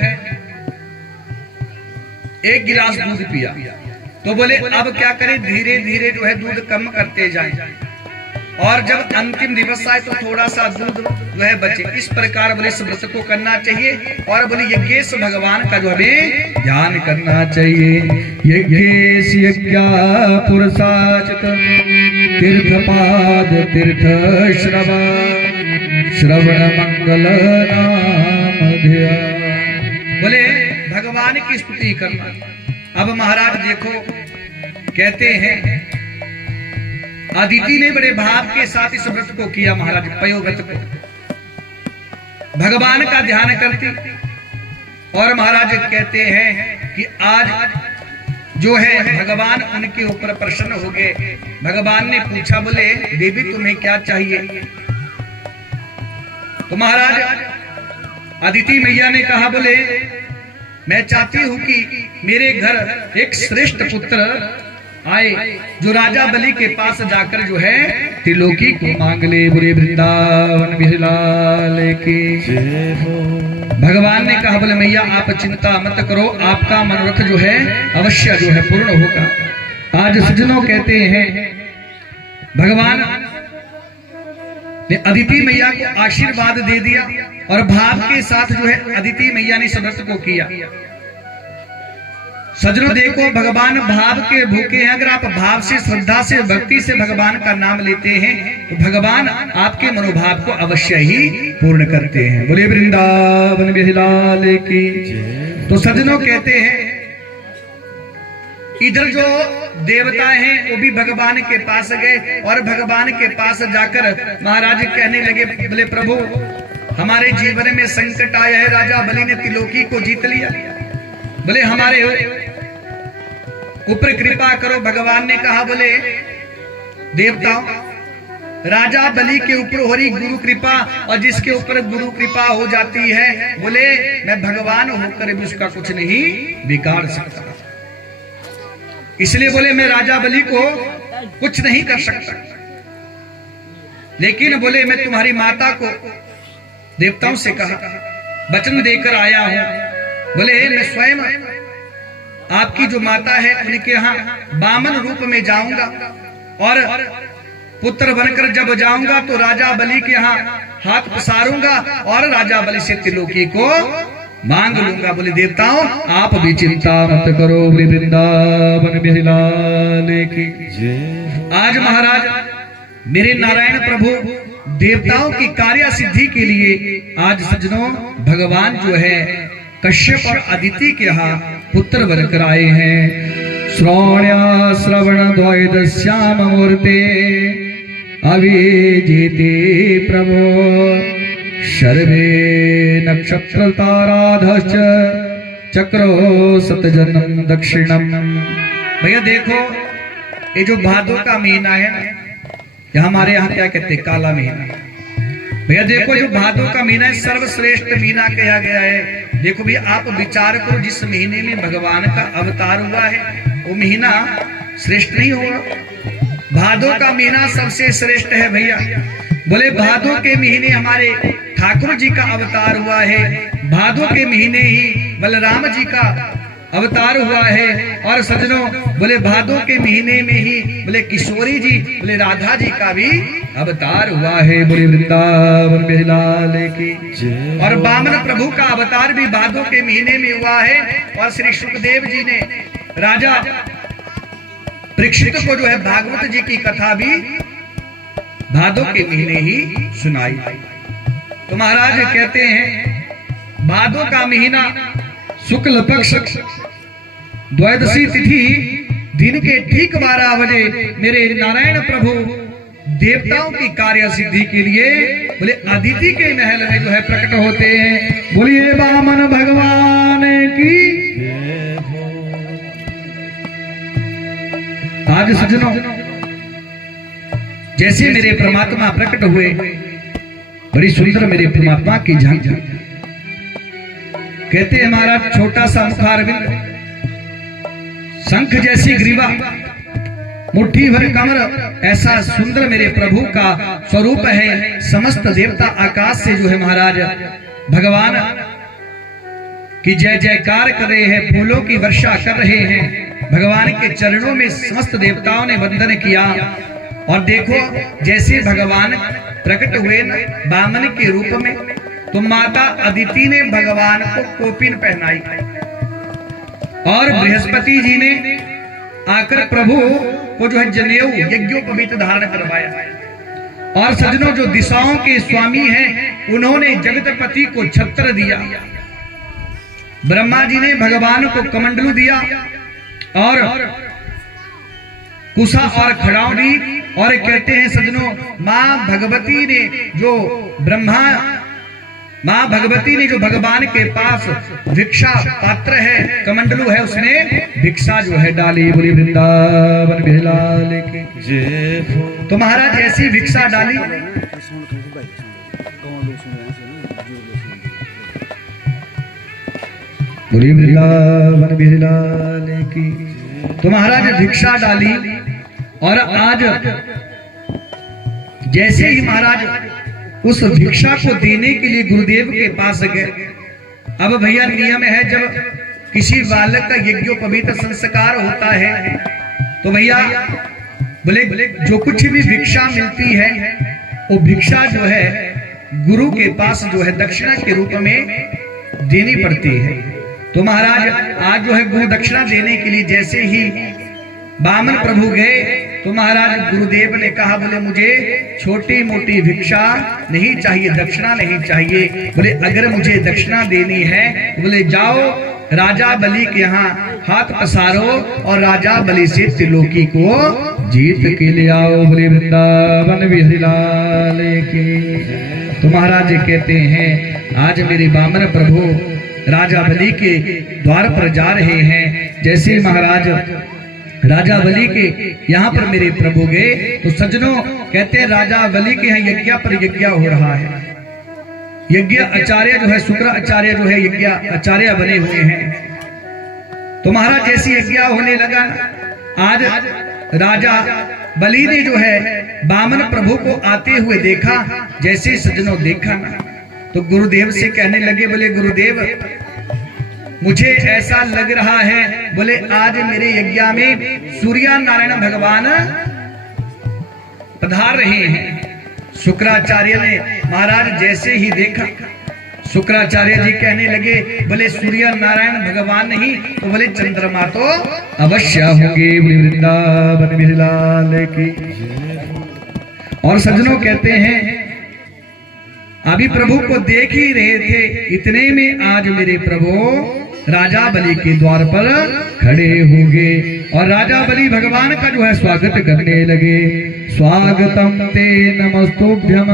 एक गिलास दूध पिया, तो बोले अब क्या करें, धीरे धीरे जो है दूध कम करते जाएं और जब अंतिम दिवस आए तो थोड़ा सा दूध जो है बचे। इस प्रकार बोले इस व्रत को करना चाहिए और बोले यज्ञेश भगवान का जो हमें ध्यान करना चाहिए। यज्ञेश यज्ञा पुरुषाचित तीर्थपाद तीर्थ श्रवा श्रवण मंगल नाम ध्या। बोले भगवान की स्तुति करना। अब महाराज देखो कहते हैं अदिति ने बड़े भाव के साथ इस व्रत को किया। महाराज पयो व्रत को भगवान का ध्यान करती और महाराज कहते हैं कि आज जो है भगवान उनके ऊपर प्रसन्न हो गए। भगवान ने पूछा बोले देवी तुम्हें क्या चाहिए? तो महाराज अदिति मैया ने कहा बोले मैं चाहती हूं कि मेरे घर एक श्रेष्ठ पुत्र आए जो राजा बलि के पास जाकर जो है त्रिलोकी को मांग ले। बुरे वृंदावन बिहाल की। भगवान ने कहा बोले मैया आप चिंता मत करो, आपका मनोरथ जो है अवश्य जो है पूर्ण होगा। आज सज्जनों कहते हैं भगवान ने अदिति मैया को आशीर्वाद दे दिया और भाव के साथ जो है अदिति मैया ने इस व्रत को किया। सज्जनों देखो, भगवान भाव के भूखे हैं। अगर आप भाव से, श्रद्धा से, भक्ति से भगवान का नाम लेते हैं तो भगवान आपके मनोभाव को अवश्य ही पूर्ण करते हैं। बोले वृंदावन बिहारी लाल की। तो सज्जनों कहते हैं, इधर जो देवता हैं वो भी भगवान के पास गए और भगवान के पास जाकर महाराज कहने लगे, बोले प्रभु हमारे जीवन में संकट आया है, राजा बलि ने त्रिलोकी को जीत लिया, बोले हमारे ऊपर कृपा करो। भगवान ने कहा, बोले देवताओं, राजा बलि के ऊपर हो रही गुरु कृपा, और जिसके ऊपर गुरु कृपा हो जाती है, बोले मैं भगवान होकर भी उसका कुछ नहीं बिगाड़ सकता, इसलिए बोले मैं राजा बलि को कुछ नहीं कर सकता। लेकिन बोले मैं तुम्हारी माता को देवताओं से कहा, वचन देकर आया हूं, बोले मैं स्वयं आपकी जो माता है उनके यहाँ बामन रूप में जाऊंगा और पुत्र बनकर जब जाऊंगा तो राजा बलि के यहाँ हाथ पसारूंगा और राजा बलि से त्रिलोकी को मांग लूंगा। बोले देवताओं आप भी चिंता मत करो। वृंदावन बिहारी लाल की। आज महाराज मेरे नारायण प्रभु देवताओं की कार्य सिद्धि के लिए आज सज्जनों भगवान जो है कश्यप और अदिति के यहाँ पुत्र बनकर आए हैं। श्रवण्या श्रवण द्वैतश्याम मूर्ते अभिजीते प्रभो सर्वे नक्षत्र ताराधश्च चक्रो सतजनम दक्षिणम। भैया देखो, ये जो भादों का महीना है ना, ये हमारे यहाँ क्या कहते हैं, काला महीना। भैया देखो, जो भादों का महीना है सर्वश्रेष्ठ महीना कहा गया है। देखो भैया आप विचार करो, जिस महीने में भगवान का अवतार हुआ है वो महीना श्रेष्ठ नहीं होगा? भादों का महीना सबसे श्रेष्ठ है भैया। बोले भादों के महीने हमारे ठाकुर जी का अवतार हुआ है, भादों के महीने ही बलराम जी का अवतार हुआ है, और सज्जनों बोले भादों के महीने में ही बोले किशोरी जी, बोले राधा जी का भी अवतार हुआ है। बोले वृंदावन बिहारी लाल की। और वामन प्रभु का अवतार भी भादों के महीने में हुआ है, और श्री सुखदेव जी ने राजा परीक्षित को जो है भागवत जी की कथा भी भादों के महीने ही सुनाई। तो महाराज कहते हैं भादों का महीना शुक्ल पक्ष द्वादशी तिथि दिन के ठीक 12 बजे मेरे नारायण प्रभु देवताओं की कार्य सिद्धि के लिए बोले अदिति के महल में जो है प्रकट होते हैं। बोलिए वामन भगवान की। आज सज्जनों जैसे मेरे परमात्मा प्रकट हुए, बड़ी सुंदर मेरे परमात्मा की झांकी। कहते हैं महाराज छोटा सा मुखारविंद, शंख जैसी ग्रीवा, मुट्ठी भर कमर, ऐसा सुंदर मेरे प्रभु का स्वरूप है। समस्त देवता आकाश से जो है महाराज भगवान की जय जयकार कर रहे हैं, फूलों की वर्षा कर रहे हैं। भगवान के चरणों में समस्त देवताओं ने वंदन किया। और देखो जैसे भगवान प्रकट हुए वामन के रूप में, तो माता अदिति ने भगवान को कोपिन पहनाई और बृहस्पति जी ने आकर प्रभु को जो है जनेऊ यज्ञोपवीत धारण करवाया। और सज्जनों जो दिशाओं के स्वामी हैं उन्होंने जगतपति को छत्र दिया। ब्रह्मा जी ने भगवान को कमंडलू दिया और कुशा और खड़ाव दी। और कहते हैं सज्जनों मां भगवती ने जो मां भगवती ने जो भगवान के पास भिक्षा पात्र है, कमंडलू है, उसने भिक्षा जो है डाली। बोली वृंदावन बिहारी लाल की। तो महाराज ऐसी भिक्षा डाली। बोली वृंदावन बिहारी लाल की। तो महाराज भिक्षा डाली। और आज जैसे ही महाराज उस भिक्षा को देने के लिए गुरुदेव के पास गए, अब भैया नियम है जब किसी बालक का यज्ञोपवीत संस्कार होता है तो भैया बोले जो कुछ भी भिक्षा मिलती है वो भिक्षा जो है गुरु के पास जो है दक्षिणा के रूप में देनी पड़ती है। तो महाराज आज जो है गो दक्षिणा देने के लिए जैसे ही बामन प्रभु गए तो महाराज गुरुदेव ने कहा बोले मुझे छोटी मोटी भिक्षा नहीं चाहिए, दक्षिणा नहीं चाहिए। बोले अगर मुझे दक्षिणा देनी है बोले जाओ राजा बलि के यहाँ हाथ पसारो और राजा बलि से त्रिलोकी को जीत के ले आओ। बोले वृंदावन बिहारी लाल की। तो महाराज कहते हैं आज मेरे बामन प्रभु राजा बलि के द्वार पर जा रहे हैं। जैसे ही महाराज राजा बलि के यहाँ पर मेरे प्रभु गए तो सज्जनों कहते हैं राजा बलि के यहाँ यज्ञ पर यज्ञ हो रहा है। यज्ञ आचार्य जो है शुक्र आचार्य जो है यज्ञ आचार्य बने हुए हैं। तो महाराज जैसे यज्ञ होने लगा आज राजा बलि ने जो है बामन प्रभु को आते हुए देखा। जैसे सज्जनों देखा ना तो गुरुदेव से कहने लगे बोले गुरुदेव मुझे ऐसा लग रहा है बोले आज मेरे यज्ञ में सूर्य नारायण भगवान पधार रहे हैं। शुक्राचार्य ने महाराज जैसे ही देखा शुक्राचार्य जी कहने लगे बोले सूर्य नारायण भगवान नहीं तो बोले चंद्रमा तो अवश्य होंगे। वृंदावन बिहारी लाल की। और सज्जनों कहते हैं अभी प्रभु को देख ही रहे थे इतने में आज मेरे प्रभु राजा बलि के द्वार पर खड़े हो गए और राजा बलि भगवान का जो है स्वागत करने लगे। स्वागतम ते नमस्तुभ्यम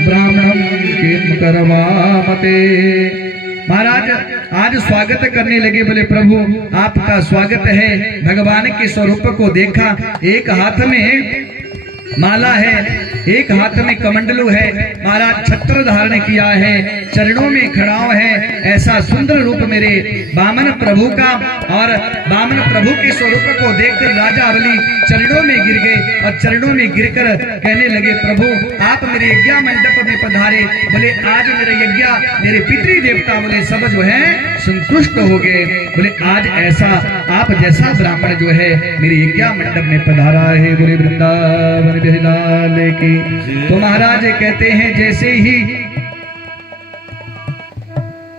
ब्राह्मणम किम करवामते। महाराज आज स्वागत करने लगे बोले प्रभु आपका स्वागत है। भगवान के स्वरूप को देखा, एक हाथ में माला है, एक हाथ में कमंडलू है, महाराज छत्र धारण किया है, चरणों में खड़ाव है। ऐसा सुंदर रूप मेरे बामन प्रभु का। और बामन प्रभु के स्वरूप को देखकर राजा बलि चरणों में गिर गए और चरणों में गिरकर कहने लगे प्रभु आप मेरे यज्ञ मंडप में पधारे। बोले आज मेरा यज्ञ मेरे पितृ देवता बोले सब जो है संतुष्ट हो गए। बोले आज ऐसा आप जैसा ब्राह्मण जो है मेरे यज्ञ मंडप में पधारा है। बोले वृंदावन बिहारी लाल की। तो महाराज कहते हैं जैसे ही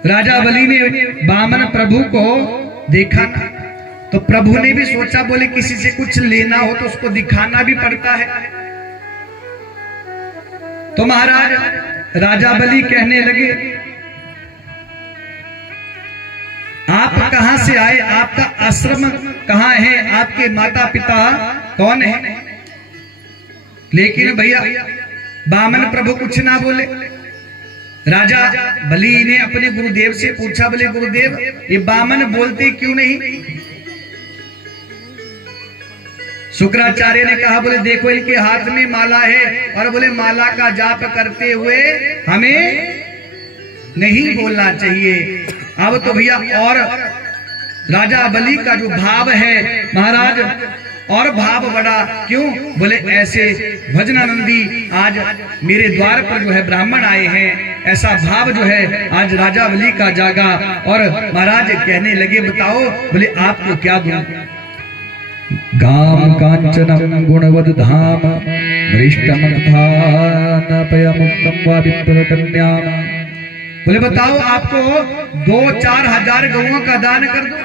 राजा बलि ने बामन प्रभु को देखा तो प्रभु ने भी सोचा बोले किसी से कुछ लेना हो तो उसको दिखाना भी पड़ता है। तो महाराज राजा बलि कहने लगे आप कहां से आए, आपका आश्रम कहां है, आपके माता पिता कौन है। लेकिन भैया बामन प्रभु कुछ ना बोले। राजा बलि ने अपने गुरुदेव से पूछा बोले गुरुदेव ये बामन बोलते क्यों नहीं। शुक्राचार्य ने कहा बोले देखो इनके हाथ में माला है और बोले माला का जाप करते हुए हमें नहीं बोलना चाहिए। अब तो भैया और राजा बलि का जो भाव है महाराज और भाव बढ़ा। क्यों बोले ऐसे भजनानंदी आज मेरे द्वार पर जो है ब्राह्मण आए हैं, ऐसा भाव जो है आज राजा बलि का जागा। और महाराज कहने लगे बताओ बोले आपको क्या दूं। गाम कांचनम गुणवद धाम वरिष्ठम मुक्तम वा विप्र कन्याम। बोले बताओ आपको 2-4 हजार गौओं का दान कर दूं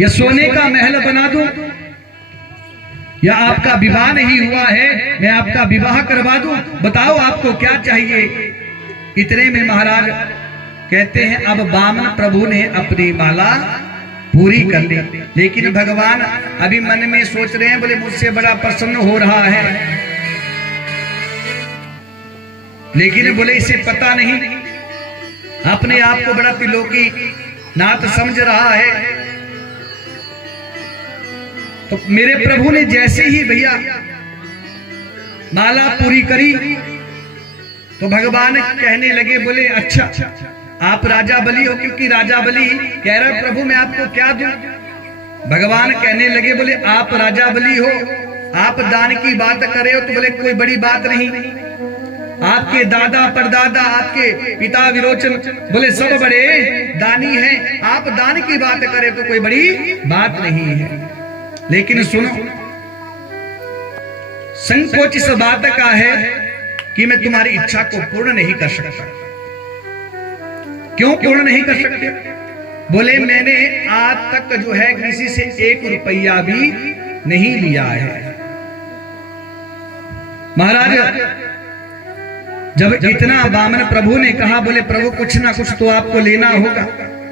या सोने का महल बना दूं या आपका विवाह नहीं हुआ है मैं आपका विवाह करवा दूं। बताओ आपको क्या चाहिए। इतने में महाराज कहते हैं अब बामन प्रभु ने अपनी माला पूरी कर ली। लेकिन भगवान अभी मन में सोच रहे हैं बोले मुझसे बड़ा प्रसन्न हो रहा है। लेकिन बोले इसे पता नहीं अपने आप को बड़ा त्रिलोकी नाथ समझ रहा है। तो मेरे प्रभु ने जैसे ही भैया माला पूरी करी तो भगवान कहने लगे बोले अच्छा आप राजा बलि हो, क्योंकि राजा बलि कह रहे प्रभु मैं आपको क्या दूं। भगवान कहने लगे बोले आप राजा बलि हो, आप दान की बात कर रहे हो तो बोले कोई बड़ी बात नहीं। आपके दादा परदादा आपके पिता विरोचन बोले सब बड़े दानी हैं, आप दान की बात करें तो कोई बड़ी बात नहीं है। लेकिन सुनो संकोच इस बात का है कि मैं तुम्हारी इच्छा को पूर्ण नहीं कर सकता, क्यों पूर्ण नहीं कर सकते? बोले मैंने आज तक जो है किसी से 1 रुपया भी नहीं लिया है। महाराज जब इतना वामन प्रभु ने कहा, बोले प्रभु कुछ ना कुछ तो आपको लेना होगा,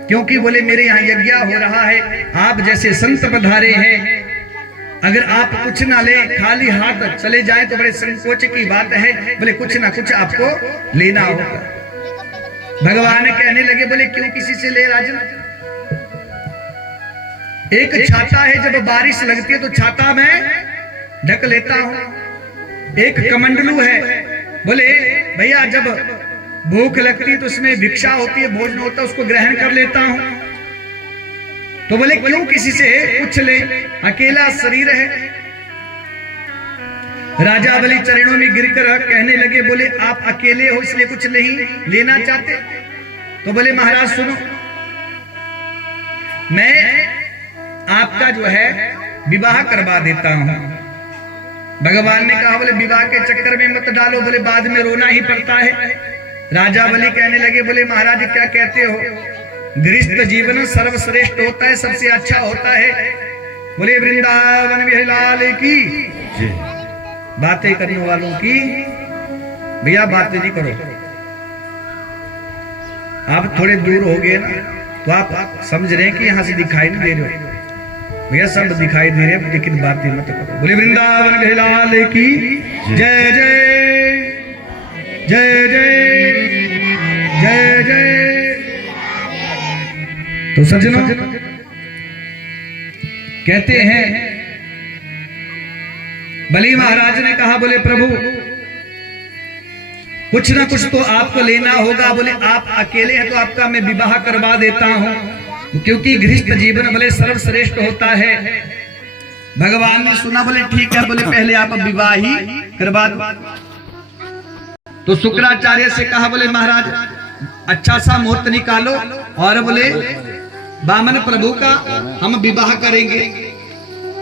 क्योंकि बोले मेरे यहाँ यज्ञ हो रहा है, आप जैसे संत पधारे हैं, अगर आप कुछ ना ले खाली हाथ चले जाए तो बड़े संकोच की बात है, बोले कुछ ना कुछ आपको लेना होगा। भगवान कहने लगे, बोले क्यों किसी से ले राजन? एक छाता है, जब बारिश लगती है तो छाता मैं ढक लेता हूं। एक कमंडलू है, बोले भैया जब भूख लगती है तो उसमें भिक्षा होती है, भोजन होता है, उसको ग्रहण कर लेता हूं। तो बोले क्यों किसी से कुछ ले, अकेला शरीर है। राजा बलि चरणों में गिरकर कहने लगे, बोले आप अकेले हो इसलिए कुछ नहीं लेना चाहते? तो बोले महाराज सुनो, मैं आपका जो है विवाह करवा देता हूं। भगवान ने कहा, बोले विवाह के चक्कर में मत डालो, बोले बाद में रोना ही पड़ता है। राजा बलि कहने लगे, बोले महाराज क्या कहते हो, गृहस्थ जीवन सर्वश्रेष्ठ होता है, सबसे अच्छा होता है। बोले वृंदावन बिहारी लाल की, बातें करने वालों की भैया बातें नहीं करो। आप थोड़े दूर हो गए ना तो आप समझ रहे हैं कि यहां से दिखाई नहीं दे रहे हो, भैया सब दिखाई दे रहे हैं, लेकिन बातें मत करो। बोले वृंदावन बिहारी लाल की जय जय जय जय जय जय। तो सज्जनों कहते हैं, बलि महाराज ने कहा, बोले प्रभु कुछ ना कुछ तो आपको लेना होगा। बोले आप अकेले हैं तो आपका मैं विवाह करवा देता हूं, क्योंकि गृहस्थ जीवन बोले सर्वश्रेष्ठ होता है। भगवान ने सुना, बोले ठीक है, बोले पहले आप विवाह ही करवा दो। तो शुक्राचार्य से कहा, बोले महाराज अच्छा सा मुहूर्त निकालो और बोले वामन प्रभु का हम विवाह करेंगे।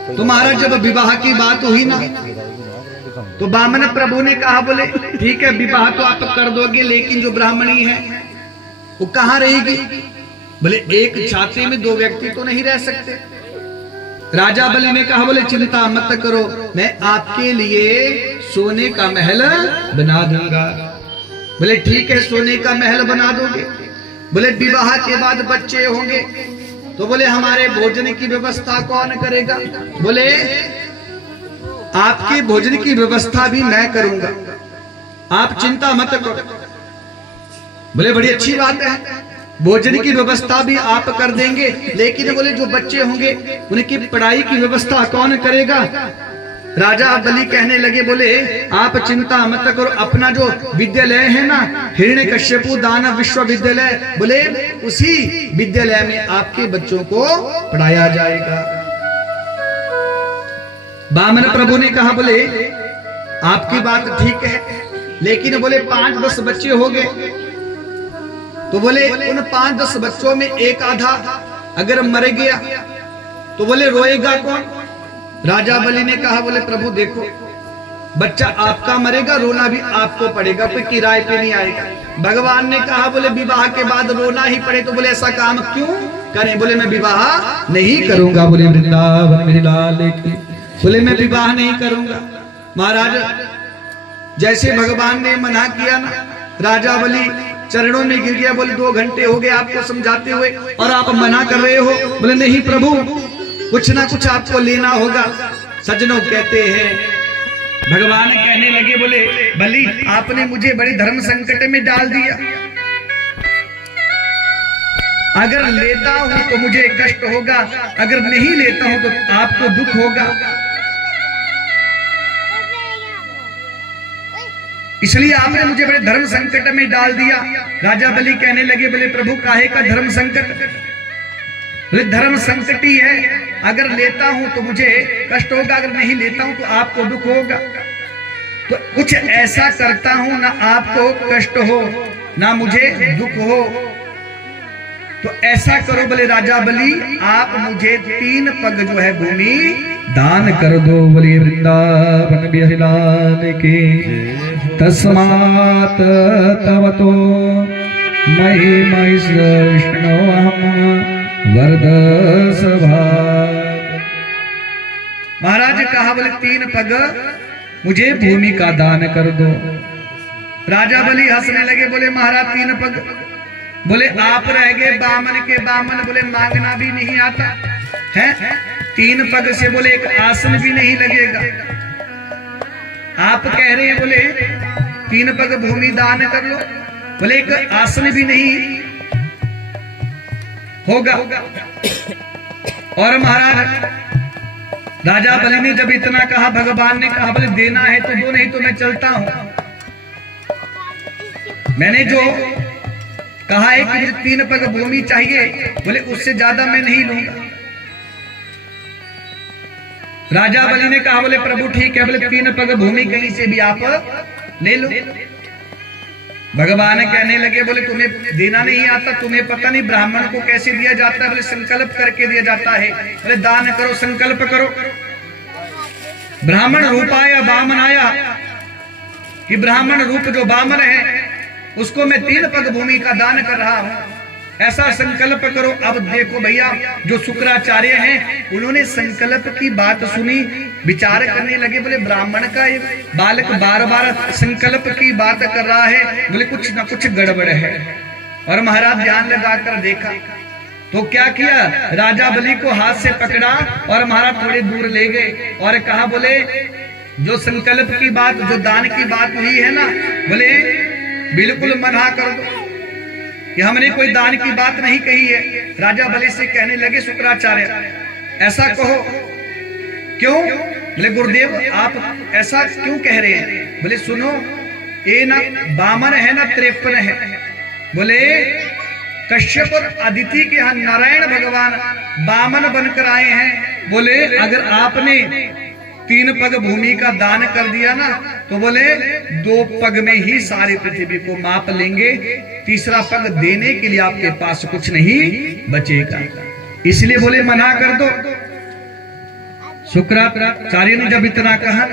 तो महाराज जब विवाह की बात हुई ना तो वामन प्रभु ने कहा, बोले ठीक है विवाह तो आप कर दोगे, लेकिन जो ब्राह्मणी है वो कहाँ रहेगी? बोले एक छाते में 2 व्यक्ति तो नहीं रह सकते। राजा बलि ने कहा, बोले चिंता मत करो, मैं आपके लिए सोने का महल बना दूंगा। बोले ठीक है सोने का महल बना दोगे। बोले विवाह के बाद बच्चे होंगे तो बोले हमारे भोजन की व्यवस्था कौन करेगा? बोले आपके भोजन की व्यवस्था भी मैं करूंगा, आप चिंता मत करो। बोले बड़ी अच्छी बात है, भोजन की व्यवस्था भी आप कर देंगे, लेकिन बोले जो बच्चे होंगे उनकी पढ़ाई की व्यवस्था कौन करेगा? राजा बलि कहने लगे, बोले आप चिंता मत करो, अपना जो विद्यालय है ना हिरण्यकश्यपु दानव विश्वविद्यालय, बोले उसी विद्यालय में आपके बच्चों को पढ़ाया जाएगा। वामन प्रभु ने कहा, बोले आपकी बात ठीक है, लेकिन बोले 5-10 बच्चे हो गए तो बोले उन 5-10 बच्चों में एक आधा अगर मर गया तो बोले रोएगा कौन? राजा बलि ने कहा, बोले प्रभु देखो बच्चा आपका मरेगा, रोना भी आपको पड़ेगा, कोई किराए पे नहीं आएगा। भगवान ने कहा, बोले विवाह के बाद रोना ही पड़े तो बोले ऐसा काम क्यों करें? बोले मैं विवाह नहीं करूंगा। बोले वृंदावन बिहारी लाल की, बोले मैं विवाह नहीं करूंगा। महाराज जैसे भगवान ने मना किया ना, राजा बलि चरणों में गिर गया। बोले 2 घंटे हो गए आपको समझाते हुए और आप मना कर रहे हो। बोले नहीं प्रभु कुछ ना कुछ आपको लेना होगा। सज्जनों कहते हैं, भगवान कहने लगे, बोले बलि आपने मुझे बड़ी धर्म संकट में डाल दिया, अगर लेता हूं तो मुझे कष्ट होगा, अगर नहीं लेता हूं तो आपको दुख होगा, इसलिए आपने मुझे बड़े धर्म संकट में डाल दिया। राजा बलि कहने लगे, बोले प्रभु काहे का धर्म संकट? बोले धर्म संकट ही है, अगर लेता हूं तो मुझे कष्ट होगा, अगर नहीं लेता हूं तो आपको दुख होगा। तो कुछ ऐसा करता हूं ना आपको कष्ट हो ना मुझे दुख हो, तो ऐसा करो बोले राजा बलि आप मुझे 3 पग जो है भूमि दान कर दो। बोले वृंदावन बिहारी लाल के। तस्मात् तव तो महिमा विष्णु हम वरद सभा। महाराज कहा बोले 3 पग मुझे भूमि का दान कर दो। राजा बलि हंसने लगे, बोले महाराज 3 पग, बोले आप रह गए बामन के बामन, बोले मांगना भी नहीं आता है। 3 पग से बोले एक आसन भी नहीं लगेगा। आप कह रहे हैं बोले 3 पग भूमि दान कर लो, बोले एक आसन भी नहीं होगा। और महाराज राजा बलि ने जब इतना कहा, भगवान ने कहा बोले देना है तो दो, नहीं तो मैं चलता हूं। मैंने जो कहा है कि मुझे 3 पग भूमि चाहिए, बोले उससे ज्यादा मैं नहीं लूंगा। राजा बलि ने कहा बोले प्रभु ठीक है, बोले 3 पग भूमि कहीं से भी आप ले लो। भगवान कहने लगे बोले तुम्हें देना नहीं आता, तुम्हें पता नहीं ब्राह्मण को कैसे दिया जाता है, बोले संकल्प करके दिया जाता है। बोले दान करो, संकल्प करो। ब्राह्मण रूप आया, बामन आया कि ब्राह्मण रूप जो बामन है उसको मैं 3 पग भूमि का दान कर रहा हूं, ऐसा संकल्प करो। अब देखो भैया जो शुक्राचार्य हैं उन्होंने संकल्प की बात सुनी, विचार करने लगे, बोले ब्राह्मण का ये बालक बार बार संकल्प की बात कर रहा है, बोले कुछ ना कुछ गड़बड़ है। और महाराज ध्यान लगाकर देखा तो क्या किया, राजा बलि को हाथ से पकड़ा और महाराज थोड़े दूर ले गए और कहा बोले जो संकल्प की बात, जो दान की बात हुई है ना, बोले बिल्कुल मना कर दो कि हमने कोई दान की बात नहीं कही है। राजा बलि से कहने लगे शुक्राचार्य ऐसा कहो, क्यों? बोले गुरुदेव आप ऐसा क्यों कह रहे हैं? बोले सुनो, ये ना बामन है ना 53 है। बोले कश्यप और अदिति के यहाँ नारायण भगवान बामन बनकर आए हैं। बोले अगर आपने 3 पग भूमि का दान कर दिया ना तो बोले 2 पग में ही सारी पृथ्वी को माप लेंगे, तीसरा पग देने के लिए आपके पास कुछ नहीं बचेगा, इसलिए बोले मना कर दो। शुक्राचार्य ने जब इतना कहा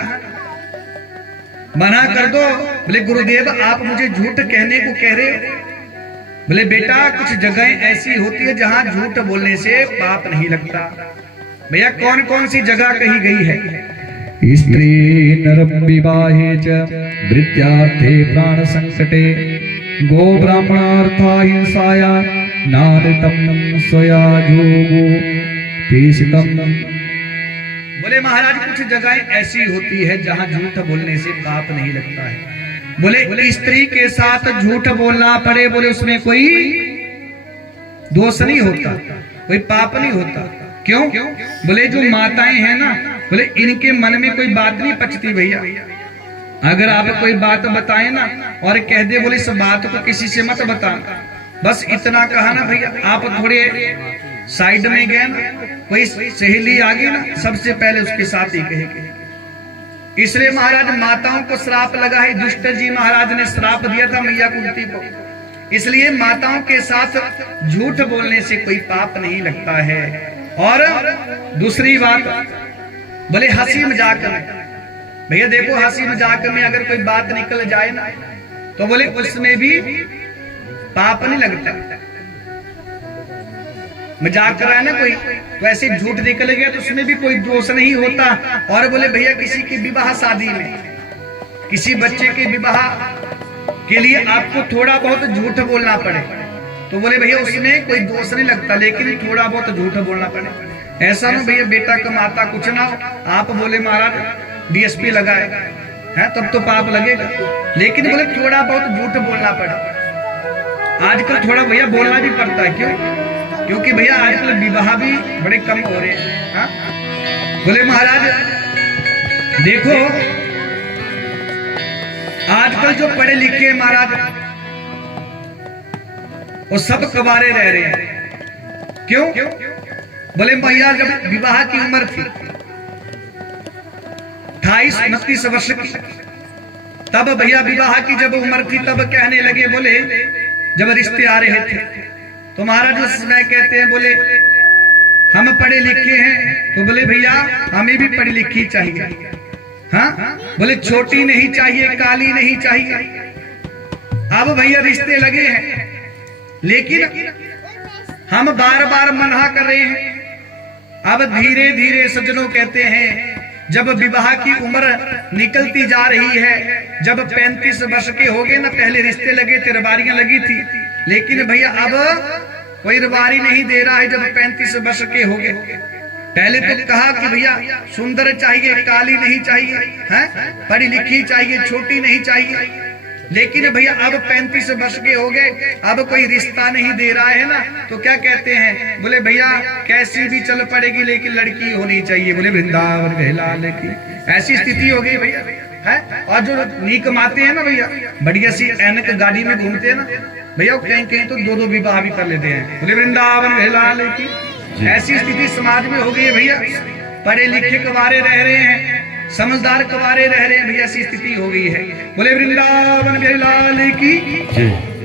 मना कर दो, बोले गुरुदेव आप मुझे झूठ कहने को कह रहे हो। बोले बेटा कुछ जगह ऐसी होती है जहां झूठ बोलने से पाप नहीं लगता। भैया कौन कौन सी जगह कही गई है? स्त्री नरम विवाहे च वृत्यार्थे प्राण संकटे गो ब्राह्मणार्था हिंसाया नारितम स्वया जोगो पेशितम। बोले महाराज कुछ जगह ऐसी होती है जहां झूठ बोलने से पाप नहीं लगता है। बोले स्त्री के साथ झूठ बोलना पड़े, बोले उसमें कोई दोष नहीं होता, कोई पाप नहीं होता। क्यों? बोले जो माताएं हैं ना, बोले इनके मन में कोई बात नहीं पचती भैया। अगर आप कोई बात बताएं ना और कह दे बोले इस बात को किसी से मत बताना, बस इतना कहा ना भैया, आप थोड़े साइड में गए ना, कोई सहेली आ गई ना, सबसे पहले उसके साथ ही कहेंगे। इसलिए महाराज माताओं को श्राप लगा है, दुष्ट जी महाराज ने श्राप दिया था मैया कुंती को, इसलिए माताओं के साथ झूठ बोलने से कोई पाप नहीं लगता है। और दूसरी बात, बोले हंसी मजाक में, भैया देखो हंसी मजाक में अगर कोई बात निकल जाए ना तो बोले उसमें भी पाप नहीं लगता। मजाक कर रहा है ना कोई, तो ऐसे झूठ निकल गया तो उसमें भी कोई दोष नहीं होता। और बोले भैया किसी की विवाह शादी में, किसी बच्चे के विवाह के लिए आपको थोड़ा बहुत झूठ बोलना पड़े तो बोले भैया उसमें कोई दोष नहीं लगता, लेकिन थोड़ा बहुत झूठ बोलना पड़े। ऐसा ना भैया बेटा कमाता कुछ ना हो, आप बोले महाराज डीएसपी लगाए है तब तो पाप लगेगा, लेकिन बोले थोड़ा बहुत झूठ बोलना पड़े। आजकल थोड़ा भैया बोलना भी पड़ता है, क्यों? क्योंकि भैया आजकल विवाह भी बड़े कम हो रहे हैं। हाँ? बोले महाराज देखो आजकल जो पढ़े लिखे महाराज वो सब कबारे रह रहे हैं। क्यों? बोले भैया जब विवाह की उम्र थी 28-29 वर्ष की, तब भैया विवाह की जब उम्र थी तब कहने लगे, बोले जब रिश्ते आ रहे थे तो महाराज उस समय कहते हैं बोले हम पढ़े लिखे हैं, तो बोले भैया हमें भी पढ़ी लिखी चाहिए। हाँ? बोले छोटी नहीं चाहिए, काली नहीं चाहिए। अब भैया रिश्ते लगे हैं लेकिन हम बार बार मना कर रहे हैं। अब धीरे धीरे सज्जनों कहते हैं जब विवाह की उम्र निकलती जा रही है, जब 35 वर्ष के हो गए ना, पहले रिश्ते लगे थे, रबारियां लगी थी, लेकिन भैया अब कोई रबारी नहीं दे रहा है। जब 35 वर्ष के हो गए, पहले तो कहा कि भैया सुंदर चाहिए, काली नहीं चाहिए, हैं, पढ़ी लिखी चाहिए, छोटी नहीं चाहिए, लेकिन भैया अब 35 वर्ष के हो गए, अब कोई रिश्ता नहीं दे रहा है ना, तो क्या कहते हैं, बोले भैया कैसी भी चल पड़ेगी लेकिन लड़की होनी चाहिए। बोले वृंदावन बेलाल की ऐसी स्थिति हो गई भैया, है। और जो नीक माते हैं ना भैया, बढ़िया सी ऐनक गाड़ी में घूमते हैं ना भैया, कहीं कहीं तो 2-2 विवाह भी कर लेते हैं। बोले वृंदावन बेलाल की ऐसी स्थिति समाज में हो गई है भैया। पढ़े लिखे कवारे रह रहे हैं, समझदार कवारे रह रहे हैं भैया, ऐसी स्थिति हो गई है। बोले वृंदावन बेलाल की।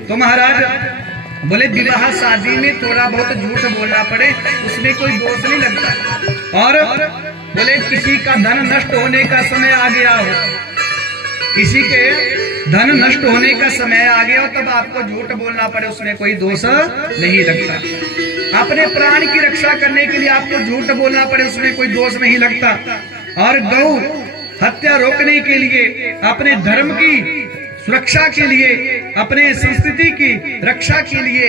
तो महाराज बोले विवाह शादी में थोड़ा बहुत झूठ बोलना पड़े उसमें कोई दोष नहीं लगता। और बोले किसी का धन नष्ट होने का समय आ गया हो, किसी के धन नष्ट होने का समय आ गया हो, तब आपको झूठ बोलना पड़े उसमें कोई दोष नहीं लगता। अपने प्राण की रक्षा करने के लिए आपको झूठ बोलना पड़े उसमें कोई दोष नहीं लगता। और गौ हत्या रोकने के लिए, अपने धर्म की सुरक्षा के लिए, अपने संस्कृति की रक्षा के लिए,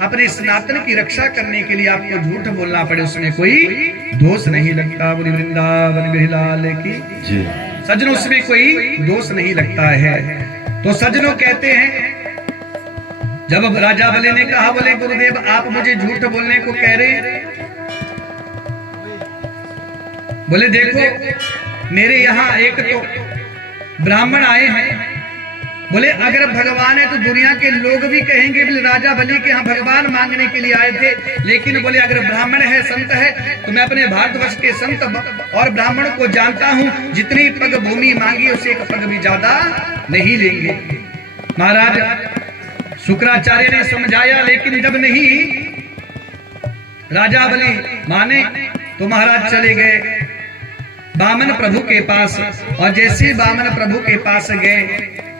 अपने सनातन की रक्षा करने के लिए आपको झूठ बोलना पड़े उसमें कोई दोष नहीं लगता। बोली वृंदावन बिलाल की। सज्जनों उसमें कोई दोष नहीं लगता है। तो सज्जनों कहते हैं जब राजा बलि ने कहा, बोले गुरुदेव आप मुझे झूठ बोलने को कह रहे हैं, बोले देखो मेरे यहाँ एक तो ब्राह्मण आए हैं, बोले अगर भगवान है तो दुनिया के लोग भी कहेंगे बोले राजा बलि के यहाँ भगवान मांगने के लिए आए थे, लेकिन बोले अगर ब्राह्मण है, संत है, तो मैं अपने भारतवर्ष के संत और ब्राह्मण को जानता हूँ, जितनी पग भूमि मांगी उसे एक पग भी ज्यादा नहीं लेंगे। महाराज शुक्राचार्य ने समझाया, लेकिन जब नहीं राजा बलि माने तो महाराज चले गए बामन प्रभु के पास। और जैसे बामन प्रभु के पास गए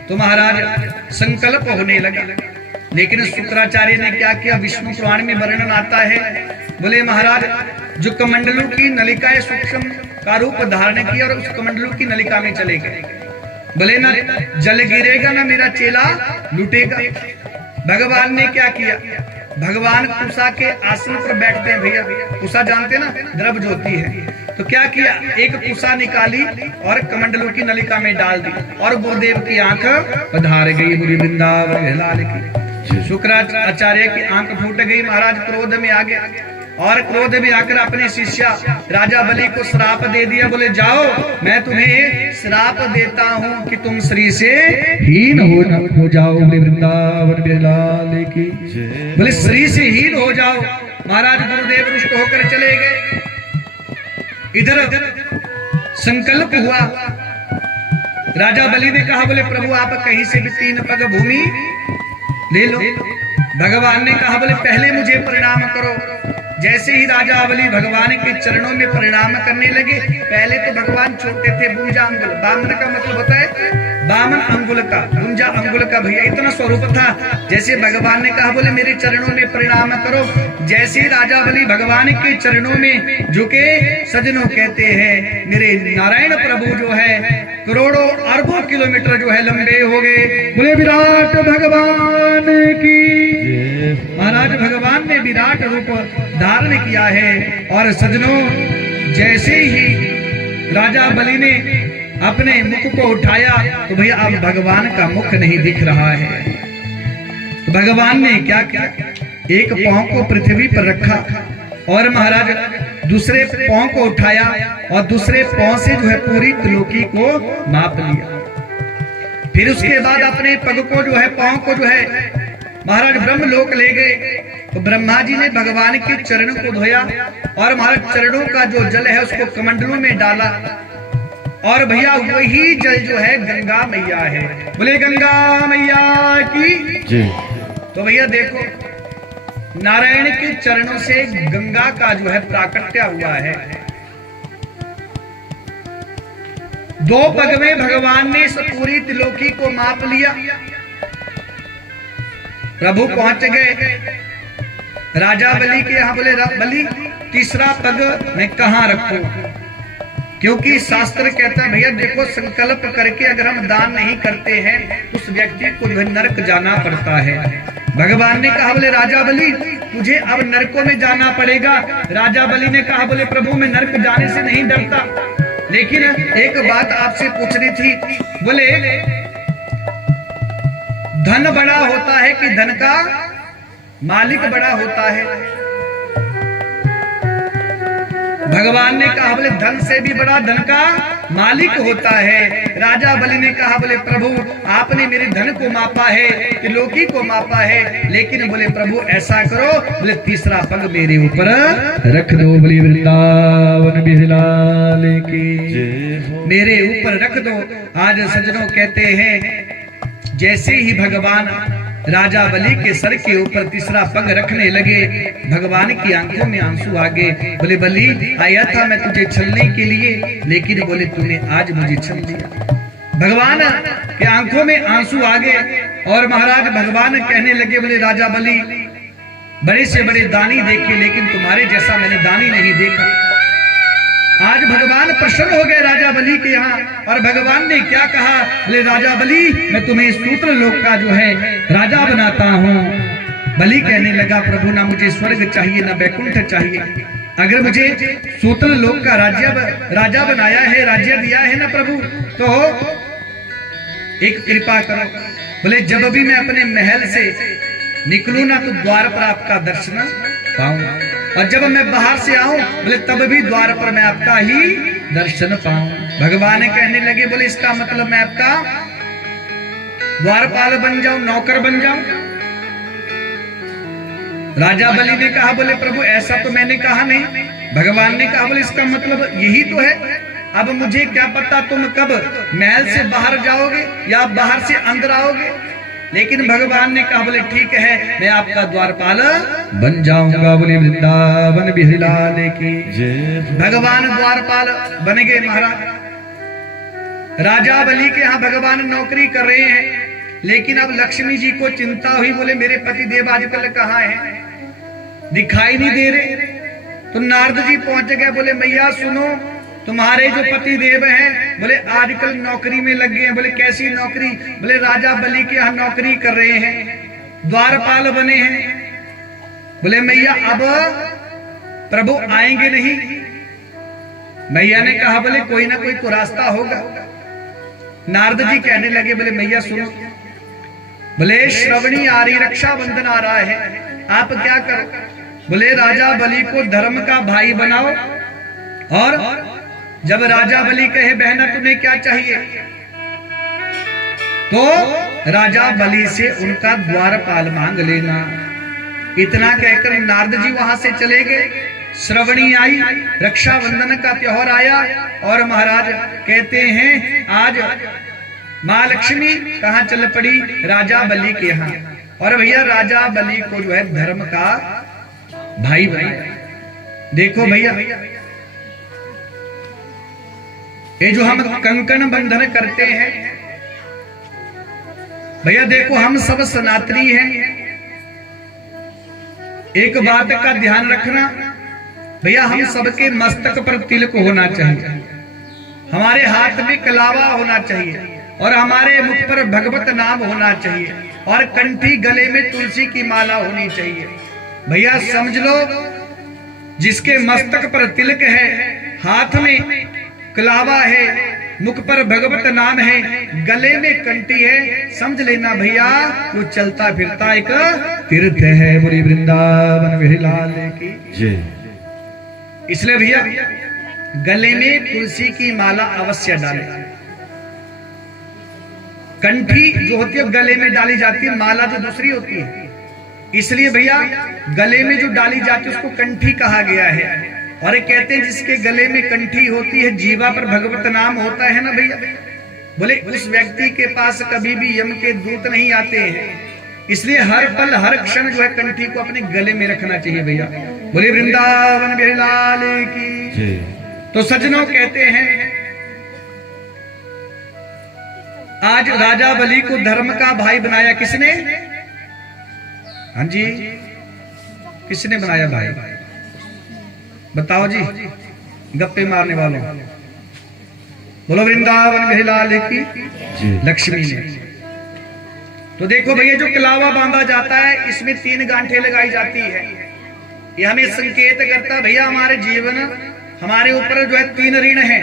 तो महाराज संकल्प होने लगा। लेकिन शुक्राचार्य ने क्या किया, विष्णु पुराण में वर्णन आता है, बोले महाराज जो कमंडलू की नलिकाएं सूक्ष्म का रूप धारण किया और उस कमंडलू की नलिका में चले गए। बोले ना जल गिरेगा ना मेरा चेला लुटेगा। भगवान ने क्या किया, भगवान कुशा के आसन पर बैठते हैं भैया, कुशा जानते ना, द्रव ज्योति है, तो क्या किया, एक कुशा निकाली और कमंडलों की नलिका में डाल दी और गुरुदेव की आंख पधार गई। बोली वृंदावन बेलाल की। शुक्राचार्य की आंख फूट गई। महाराज क्रोध में आ गया और क्रोध में आकर अपने शिष्य राजा बलि को श्राप दे दिया। बोले जाओ मैं तुम्हें श्राप देता हूँ कि तुम श्री से हीन हो जाओ। बोले वृंदावन बेलाल की। बोले श्री से हीन हो जाओ। महाराज गुरुदेव रुष्ट होकर चले गए। इधर संकल्प हुआ, राजा बलि ने कहा, बोले प्रभु आप कहीं से भी 3 पग भूमि ले लो। भगवान ने कहा, बोले पहले मुझे प्रणाम करो। जैसे ही राजा बलि भगवान के चरणों में प्रणाम करने लगे, पहले तो भगवान छोटे थे, बुंजा अंगुल, बामन का मतलब होता है बामन अंगुल का, बुंजा अंगुल का भैया इतना स्वरूप था। जैसे भगवान ने कहा, बोले मेरे चरणों में प्रणाम करो। जैसे राजा बलि भगवान के चरणों में झुके, सज्जनों कहते हैं मेरे नारायण प्रभु जो है करोड़ों अरबों किलोमीटर जो है लंबे हो गए। बोले विराट भगवान की। महाराज भगवान ने विराट रूप धारण किया है। और सज्जनों जैसे ही राजा बलि ने अपने मुख को उठाया तो भैया अब भगवान का मुख नहीं दिख रहा है। तो भगवान ने क्या किया, एक पांव को पृथ्वी पर रखा और महाराज दूसरे पांव को उठाया और दूसरे पांव से जो है पूरी त्रिलोकी को माप लिया। फिर उसके बाद अपने पग को जो है, पांव को जो है महाराज ब्रह्मलोक ले गए। तो ब्रह्मा जी ने भगवान के चरणों को धोया और महाराज चरणों का जो जल है उसको कमंडलों में डाला और भैया वही जल जो है गंगा मैया है। बोले गंगा मैया की। तो भैया देखो नारायण के चरणों से गंगा का जो है प्राकट्य हुआ है। 2 पग में भगवान ने पूरी त्रिलोकी को माप लिया। प्रभु पहुंच गए राजा बलि के यहाँ। बोले बलि तीसरा पग मैं कहाँ रखूं? क्योंकि शास्त्र कहता है भैया देखो, संकल्प करके अगर हम दान नहीं करते हैं उस व्यक्ति को नरक जाना पड़ता है। भगवान ने कहा बोले राजा बलि तुझे अब नरकों में जाना पड़ेगा। राजा बलि ने कहा बोले प्रभु मैं नरक जाने से नहीं डरता, लेकिन एक बात आपसे पूछनी थी। बोले धन बड़ा होता है कि धन का मालिक बड़ा होता है? भगवान ने कहा बोले धन से भी बड़ा धन का मालिक होता है। राजा बलि ने कहा बोले प्रभु आपने मेरे धन को मापा है, त्रिलोकी को मापा है, लेकिन बोले प्रभु ऐसा करो बोले तीसरा पग मेरे ऊपर रख दो। बोली वृंदावन बिहलाल की मेरे ऊपर रख दो। आज सज्जनों कहते हैं जैसे ही भगवान राजा बलि के सर के ऊपर तीसरा पग रखने लगे, भगवान की आंखों में आंसू आ गए। बोले बलि आया था मैं तुझे छलने के लिए, लेकिन बोले तूने आज मुझे छल दिया। भगवान के आंखों में आंसू आ गए और महाराज भगवान कहने लगे बोले राजा बलि बड़े से बड़े दानी देखे, लेकिन तुम्हारे जैसा मैंने दानी नहीं देखा। आज भगवान प्रसन्न हो गए राजा बलि के यहाँ, और भगवान ने क्या कहा बोले राजा बलि मैं तुम्हें सूत्र लोक का जो है राजा बनाता हूँ। बलि कहने लगा प्रभु ना मुझे स्वर्ग चाहिए ना वैकुंठ चाहिए, अगर मुझे सूत्र लोक का राजा बनाया है, राज्य दिया है ना प्रभु, तो एक कृपा करो। बोले जब भी मैं अपने महल से निकलूं ना तो द्वार पर आपका दर्शन पाऊं, और जब मैं बाहर से आऊं बोले तब भी द्वार पर मैं आपका ही दर्शन पाऊं। भगवान कहने लगे बोले इसका मतलब मैं आपका द्वारपाल बन जाऊं, नौकर बन जाऊं? राजा बलि ने कहा बोले प्रभु ऐसा तो मैंने कहा नहीं। भगवान ने कहा बोले इसका मतलब यही तो है। अब मुझे क्या पता तुम कब महल से बाहर जाओगे या बाहर से अंदर आओगे, लेकिन भगवान ने कहा बोले ठीक है मैं आपका द्वारपाल बन जाऊंगा। बोले वृंदावन बिहलाल की भगवान द्वारपाल बन गए। महाराज राजा बलि के यहाँ भगवान नौकरी कर रहे हैं, लेकिन अब लक्ष्मी जी को चिंता हुई। बोले मेरे पति देव आजकल कहाँ हैं, दिखाई नहीं दे रहे। तो नारद जी पहुंच गए। बोले मैया सुनो, तुम्हारे जो पति देव हैं बोले आजकल नौकरी में लग गए हैं। बोले कैसी नौकरी? बोले राजा बलि के यहाँ नौकरी कर रहे हैं, द्वारपाल बने हैं। बोले मैया अब प्रभु आएंगे नहीं? मैया ने कहा बोले कोई ना कोई तो रास्ता होगा। नारद जी कहने लगे बोले मैया सुनो, बोले श्रवणी आ रही, रक्षाबंधन आ रहा है, आप क्या करो? बोले राजा बलि को धर्म का भाई बनाओ, और जब राजा बलि कहे बहना तुम्हें क्या चाहिए, तो राजा बलि से उनका द्वारपाल मांग लेना। इतना कहकर नारद जी वहां से चले गए। श्रवणी आई, रक्षाबंधन का त्योहार आया, और महाराज कहते हैं आज माँ लक्ष्मी कहाँ चल पड़ी? राजा बलि के यहाँ। और भैया राजा बलि को जो है धर्म का भाई बनाया। देखो भैया ये जो हम कंकण बंधन करते हैं, भैया देखो हम सब सनातनी हैं। एक बात का ध्यान रखना भैया, हम सबके मस्तक पर तिलक होना चाहिए, हमारे हाथ में कलावा होना चाहिए, और हमारे मुख पर भगवत नाम होना चाहिए, और कंठी गले में तुलसी की माला होनी चाहिए। भैया समझ लो जिसके मस्तक पर तिलक है, हाथ में कलावा है, मुख पर भगवत नाम है, गले में कंठी है, समझ लेना भैया वो चलता फिरता एक तीर्थ है। बोली वृंदावन बिहलाल की जय। इसलिए भैया गले में तुलसी की माला अवश्य डालें। कंठी जो होती है गले में डाली जाती है, माला जो दूसरी होती है, इसलिए भैया गले में जो डाली जाती है उसको कंठी कहा गया है। और ये कहते हैं जिसके गले में कंठी होती है, जीवा पर भगवत नाम होता है ना भैया, बोले उस व्यक्ति के पास कभी भी यम के दूत नहीं आते हैं। इसलिए हर पल हर क्षण जो है कंठी को अपने गले में रखना चाहिए भैया। बोले वृंदावन बिहलाल की। तो सज्जनों कहते हैं आज राजा बलि को धर्म का भाई बनाया किसने? हाँ जी, किसने बनाया भाई? बताओ जी, गप्पे मारने वालों। बोलो वृंदावन बिहारी लाल की। लक्ष्मी ने। तो देखो भैया, जो कलावा बांधा जाता है इसमें 3 गांठें लगाई जाती है। ये हमें संकेत करता है भैया हमारे जीवन, हमारे ऊपर जो है 3 ऋण है।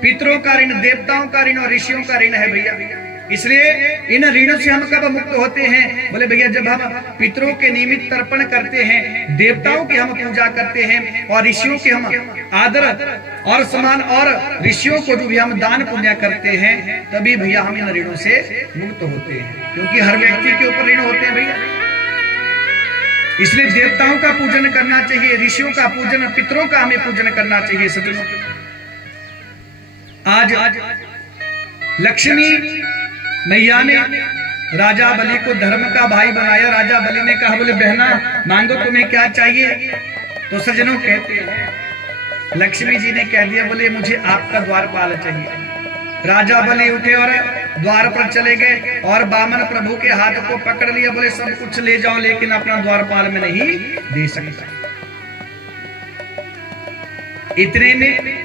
पितरों का ऋण, देवताओं का ऋण और ऋषियों का ऋण है भैया। इसलिए इन ऋणों से हम कब मुक्त होते हैं? बोले भैया जब हम पितरों के निमित्त तर्पण करते हैं, देवताओं की हम पूजा करते हैं और ऋषियों के हम आदर और सम्मान और ऋषियों को जो भी हम दान पुण्य करते हैं, तभी भैया हम इन ऋणों से मुक्त होते हैं। क्योंकि हर व्यक्ति के ऊपर ऋण होते हैं भैया। इसलिए देवताओं का पूजन करना चाहिए, ऋषियों का पूजन, पितरों का हमें पूजन करना चाहिए। सज्जनों, आज लक्ष्मी मैया ने राजा बलि को धर्म का भाई बनाया। राजा बलि ने कहा, बोले बहना मांगो तुम्हें क्या चाहिए? तो सज्जनों कहते हैं, लक्ष्मी जी ने कह दिया, बोले मुझे आपका द्वारपाल चाहिए। राजा बलि उठे और द्वार पर चले गए और बामन प्रभु के हाथ को पकड़ लिया। बोले सब कुछ ले जाओ, लेकिन अपना द्वारपाल में नहीं दे सकता। इतने में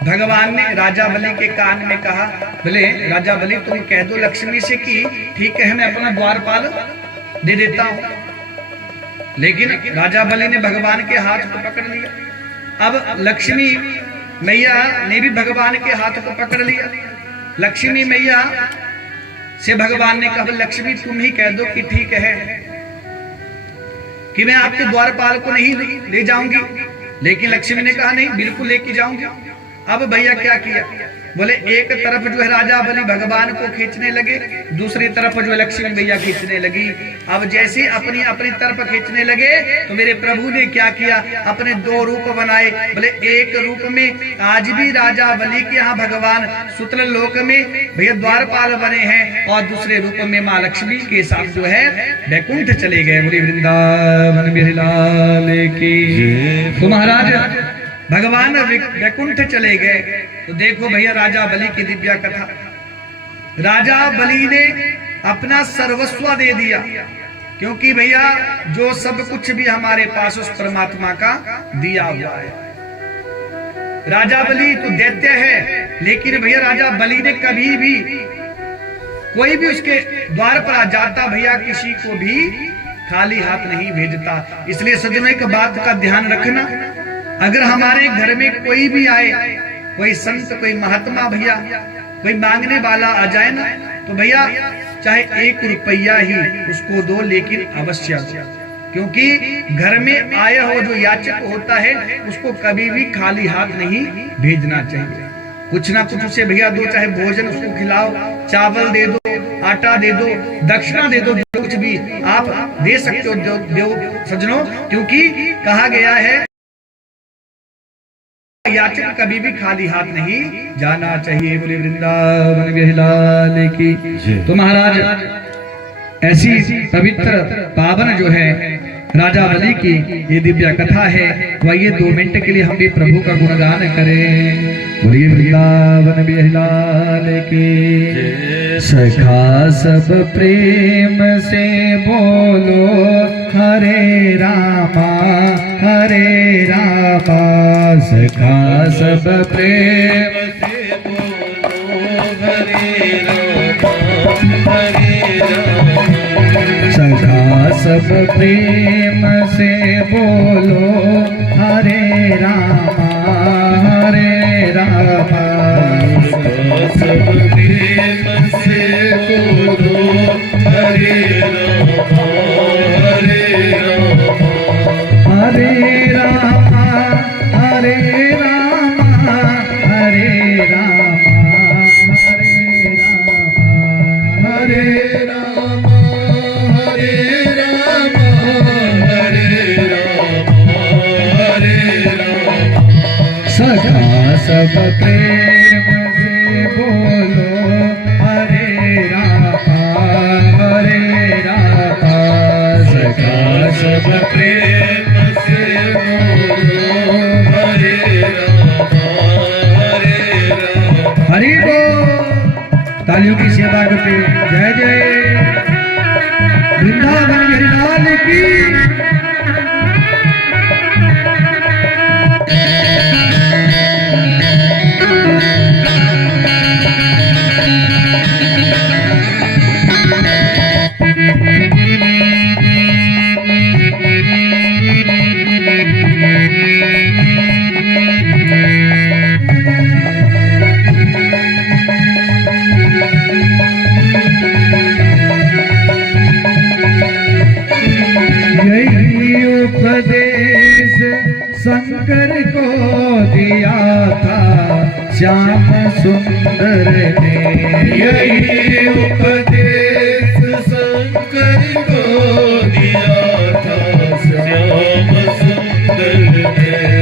भगवान ने राजा बलि के कान में कहा, बोले राजा बलि तुम कह दो लक्ष्मी से कि ठीक है मैं अपना द्वारपाल दे देता हूं। लेकिन राजा बलि ने भगवान के हाथ को पकड़ लिया। अब लक्ष्मी मैया ने भी भगवान के हाथ को पकड़ लिया। लक्ष्मी मैया से भगवान ने कहा, लक्ष्मी तुम ही कह दो कि ठीक है कि मैं आपके द्वारपाल को नहीं ले जाऊंगी। लेकिन लक्ष्मी ने कहा नहीं, बिल्कुल लेके जाऊंगी। अब भैया क्या किया? बोले एक तरफ जो है राजा बलि भगवान को खींचने लगे, दूसरी तरफ जो है लक्ष्मी मैया खींचने लगी। अब जैसे अपनी अपनी तरफ खींचने लगे तो मेरे प्रभु ने क्या किया? अपने 2 रूप बनाए। बोले एक रूप में आज भी राजा बलि के यहाँ भगवान सुतल लोक में भैया द्वारपाल बने हैं और दूसरे रूप में माँ लक्ष्मी के साथ जो है वैकुंठ चले गए। बोले वृंदावन बिहारी लाल की। तो महाराज भगवान वैकुंठ चले गए। तो देखो भैया राजा बलि की दिव्या कथा। राजा बलि ने अपना सर्वस्व दे दिया, क्योंकि भैया जो सब कुछ भी हमारे पास उस परमात्मा का दिया हुआ है। राजा बलि तो दैत्य है, लेकिन भैया राजा बलि ने कभी भी कोई भी उसके द्वार पर आ जाता भैया किसी को भी खाली हाथ नहीं भेजता। इसलिए सज्जनों एक बात का ध्यान रखना, अगर हमारे घर में कोई भी आए, कोई संत, कोई महात्मा भैया, कोई मांगने वाला आ जाए ना, तो भैया चाहे 1 रुपया ही उसको दो, लेकिन अवश्य। क्योंकि घर में आया हो जो याचक होता है उसको कभी भी खाली हाथ नहीं भेजना चाहिए। कुछ ना कुछ उसे भैया दो, चाहे भोजन उसको खिलाओ, चावल दे दो, आटा दे दो, दक्षिणा दे दो, जो कुछ भी आप दे सकते हो दो सज्जनों। क्योंकि कहा गया है याचक कभी भी खाली हाथ नहीं जाना चाहिए। बोले वृंदावन बिहारी लाल की। तो महाराज ऐसी पवित्र पावन जो है राजा बलि की ये दिव्य कथा है। तो आइए 2 मिनट के लिए हम भी प्रभु का गुणगान करें। बोलिए वृंदावन बिहारी लाल की। सखा सब प्रेम से बोलो हरे रामा हरे रामा। सखा सब प्रेम से बोलो हरे रामा हरे रामा। सखा सब प्रेम से बोलो हरे रामा हरे रामा। सब प्रेम से बोलो हरे रामा हरे रामा। हरे रामा हरे रामा हरे रामा हरे रामा। हरे रामा हरे रामा हरे रामा हरे रामा। सखा सब प्रेम से बोलो हरे रामा हरे रामा। सखा सब प्रेम से बोलो हरे रामा हरे रामा। हरि बोल। तालियों की सेवा करते जय जय वृंदावन बिहारी लाल यही उपदेश शंकर को दिया था श्याम सुंदर ने। यही उपदेश शंकर को दिया था श्याम सुंदर ने।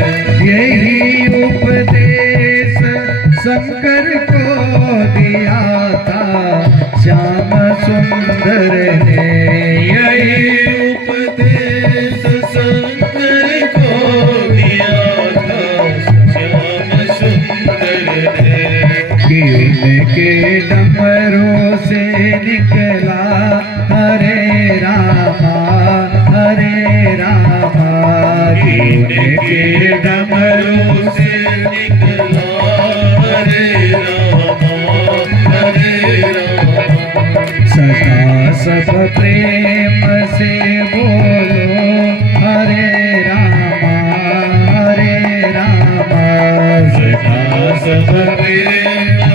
यही उपदेश शंकर को दिया था श्याम सुंदर ने। यही उपदेश शंकर को दिया था श्याम सुंदर ने। कि उनके डमरों से निकला हरे रामा हरे रामा। कि उनके डमरू से निकला हरे रामा हरे रामा। सदा सब प्रेम से बोलो हरे रामा हरे रामा। सदा सब प्रेम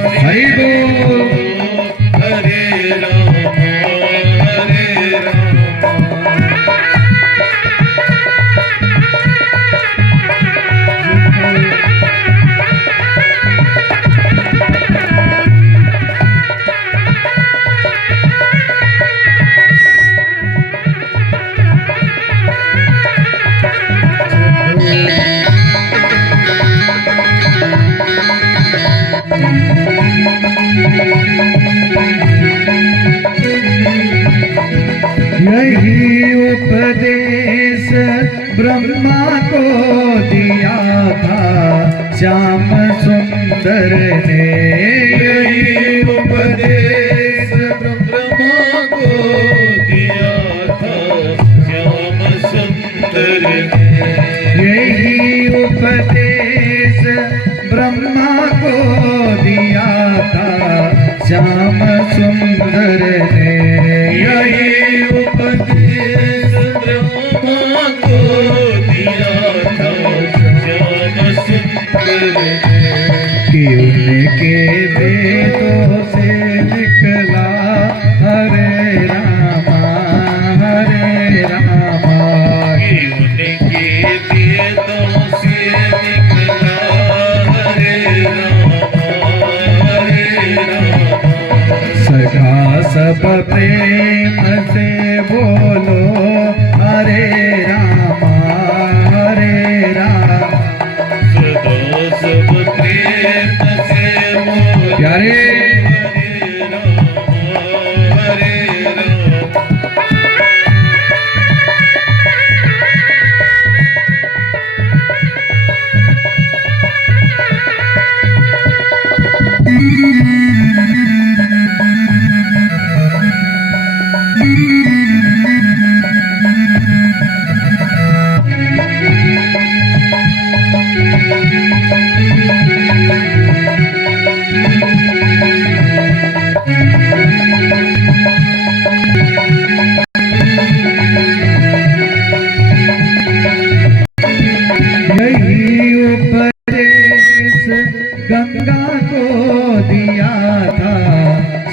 से हरि बोल। हरे रामा हरे रामा। यही उपदेश ब्रह्मा को दिया था श्याम सुंदर ने। यही उपदेश ब्रह्मा को दिया था श्याम सुंदर ने। यही उपदेश ब्रह्मा को दिया था श्याम सुंदर ने। यही उपदेश ब्रह्मा को दिया था श्याम सुंदर ने। कि उनके वेदों से निकला हरे रामा हरे रामा। कि उनके वेदों से निकला हरे रामा हरे रामा। सदा सब प्रेम से बोलो हरे रामा हरे रामा। सदा सब प्रेम से बोलो प्यारे हरे रामा हरे रामा। यही उपदेश गंगा को दिया था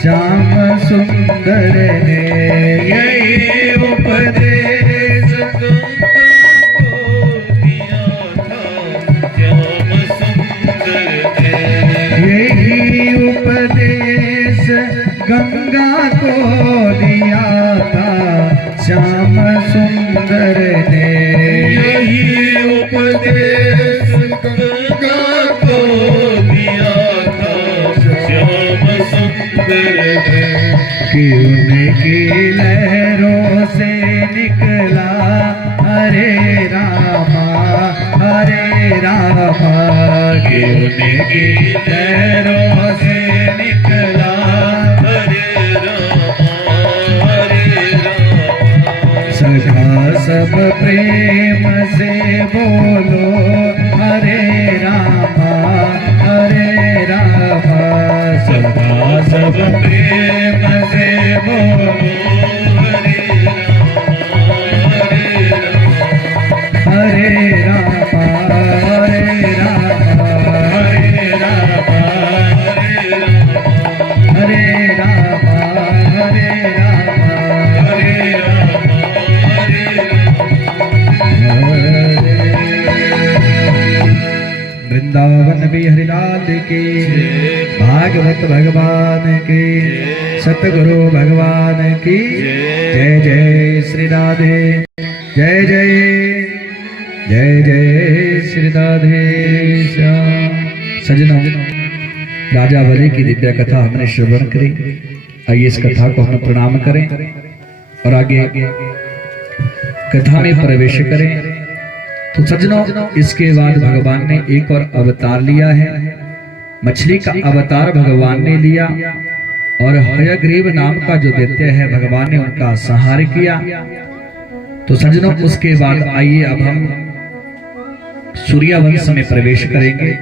श्याम सुंदर ने। यही उपदेश गंगा को दिया था श्याम सुंदर ने। यही उपदेश गंगा को दिया था श्याम सुंदर ने। यही उपदेश गंगा को दिया था श्याम सुंदर ने। कि उनकी लहरों से निकला हरे रामा हरे रामा। कि उनकी लहरों से निकला हरे रामा हरे रामा। सदा सब प्रेम से बोलो हरे रामा हरे रामा। सदा सब प्रेम से बोलो हरे रामा हरे रामा। हरे रामा वृंदावन बिहारी लाल की, भागवत भगवान की, सतगुरु भगवान की जय। जय श्री राधे, जय जय जय जय श्री राधे श्याम। सजनों, राजा बलि की दिव्य कथा हमने श्रवण करी। आइए इस कथा को हम प्रणाम करें और आगे कथा में प्रवेश करें। तो सजनों, इसके बाद भगवान ने एक और अवतार लिया है। मछली का अवतार भगवान ने लिया और हयग्रीव नाम का जो दैत्य है भगवान ने उनका संहार किया। तो सजनों, उसके बाद आइए अब हम सूर्यवंश में प्रवेश करेंगे।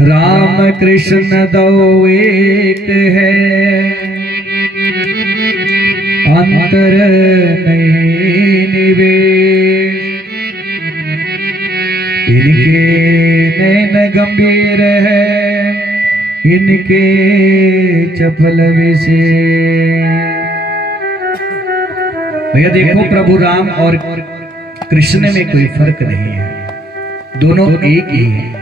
राम कृष्ण दो एक है, अंतर नहीं निवेश, इनके नैन गंभीर है, इनके चपल विशेष। भैया देखो, प्रभु राम और कृष्ण में कोई फर्क नहीं है, दोनों एक ही है।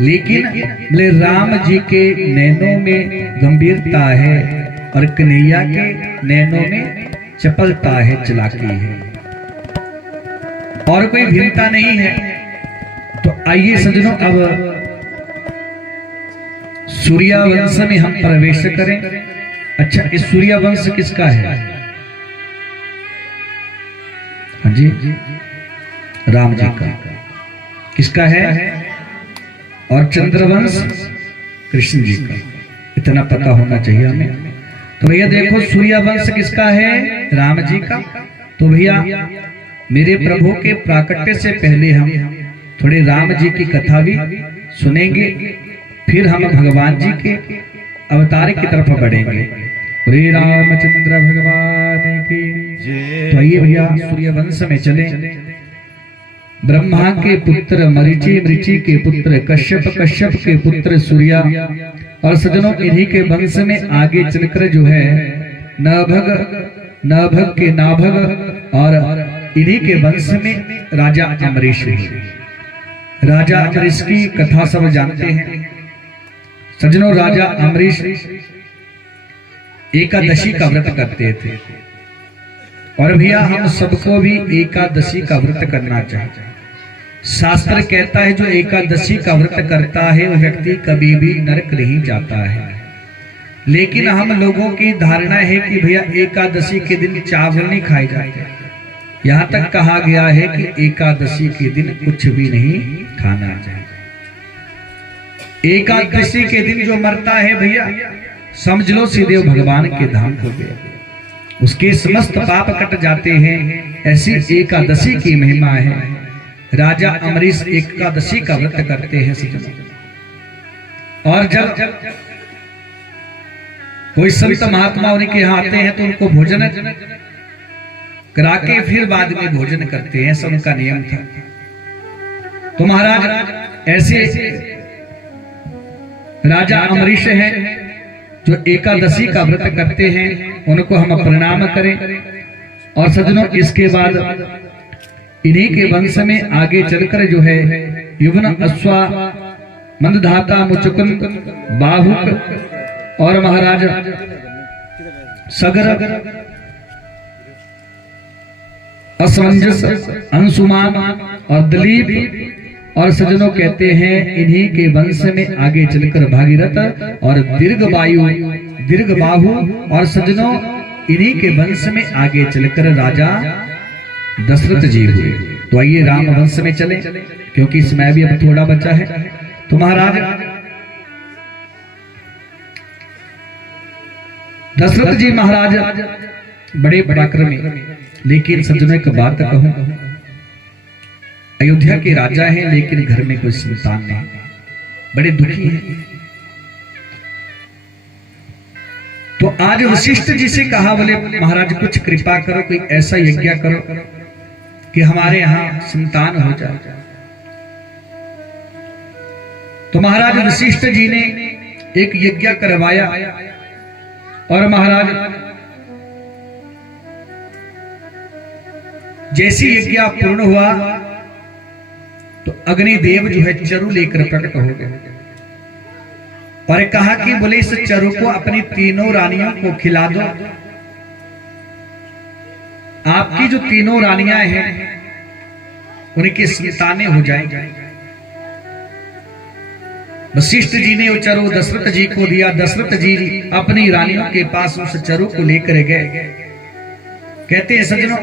लेकिन बोले राम जी के नैनों में गंभीरता है और कन्हैया के नैनों में चपलता है, चलाकी है, और कोई भिन्नता नहीं है। तो आइए सज्जनों, अब सूर्यवंश में हम प्रवेश करें। अच्छा, इस सूर्यवंश किसका है? हाँ जी, राम जी का। किसका है? और चंद्रवंश कृष्ण जी का। इतना पता होना चाहिए हमें। तो भैया देखो, सूर्यवंश किसका है? राम जी का। तो भैया मेरे प्रभु के प्राकट्य से पहले हम थोड़े राम जी की कथा भी सुनेंगे, फिर हम भगवान जी के अवतार की तरफ बढ़ेंगे। श्री रामचंद्र भगवान की। तो आइए भैया सूर्यवंश में चले। ब्रह्मा के पुत्र मरीचि, मरीचि के पुत्र कश्यप, कश्यप के पुत्र सूर्या, और सजनों इन्हीं के वंश में आगे चलकर जो है नभग, नभग के नाभग, और इन्हीं के वंश में राजा अमरीश है। राजा अमरीश की कथा सब जानते हैं। सजनों, राजा अमरीश एकादशी का व्रत करते थे, और भैया हम सबको भी एकादशी का व्रत करना चाहिए। शास्त्र कहता है जो एकादशी का व्रत करता है वो व्यक्ति कभी भी नरक नहीं जाता है। लेकिन हम लोगों की धारणा है कि भैया एकादशी के दिन चावल नहीं खाए जाते। यहाँ तक कहा गया है कि एकादशी के दिन कुछ भी नहीं खाना चाहिए। एकादशी के दिन जो मरता है भैया समझ लो सीधे भगवान के धाम को गया, उसके समस्त पाप कट जाते हैं। ऐसी एकादशी की महिमा है। राजा अमरीश एकादशी का व्रत करते हैं सज्जनों। और जब कोई संत महात्मा उनके यहाँ आते हैं तो उनको भोजन करा के फिर बाद में भोजन करते हैं, सब उनका नियम था। तो महाराज ऐसे राजा अमरीश हैं जो एकादशी का व्रत करते हैं, उनको हम प्रणाम करें। और सज्जनों, इसके बाद इन्हीं के वंश में आगे चलकर जो है युवन, अश्वा, मंदधाता, मुचुकुन, बाहुक और महाराज सगर, असमंजस, अंशुमान और दलीप, और सज्जनों कहते हैं इन्हीं के वंश में आगे चलकर भागीरथ और दीर्घवायु, दीर्घबाहु, और सज्जनों इन्हीं के वंश में आगे चलकर राजा दशरथ जी हुए। तो आइए राम वंश में चले, क्योंकि समय भी अब थोड़ा बचा है। तो महाराज दशरथ जी महाराज बड़े पराक्रमी, लेकिन सज्जनों एक बात कहूं, अयोध्या के राजा हैं लेकिन घर में कोई संतान नहीं, बड़े दुखी हैं। तो आज वशिष्ठ जी से कहा, बोले महाराज कुछ कृपा करो, कोई ऐसा यज्ञ करो कि हमारे यहां संतान हो जाए। तो महाराज वशिष्ठ जी ने एक यज्ञ करवाया, और महाराज जैसी यज्ञ पूर्ण हुआ तो अग्निदेव जो है चरु लेकर प्रकट हो गए और कहा कि बोले इस चरु को अपनी तीनों रानियों को खिला दो। आपकी जो तीनों रानियां हैं उनकी संतानें हो जाएंगी। वशिष्ठ जी ने वो चरु दशरथ जी को दिया। दशरथ जी अपनी रानियों के पास उस चरु को लेकर गए। कहते हैं सज्जनों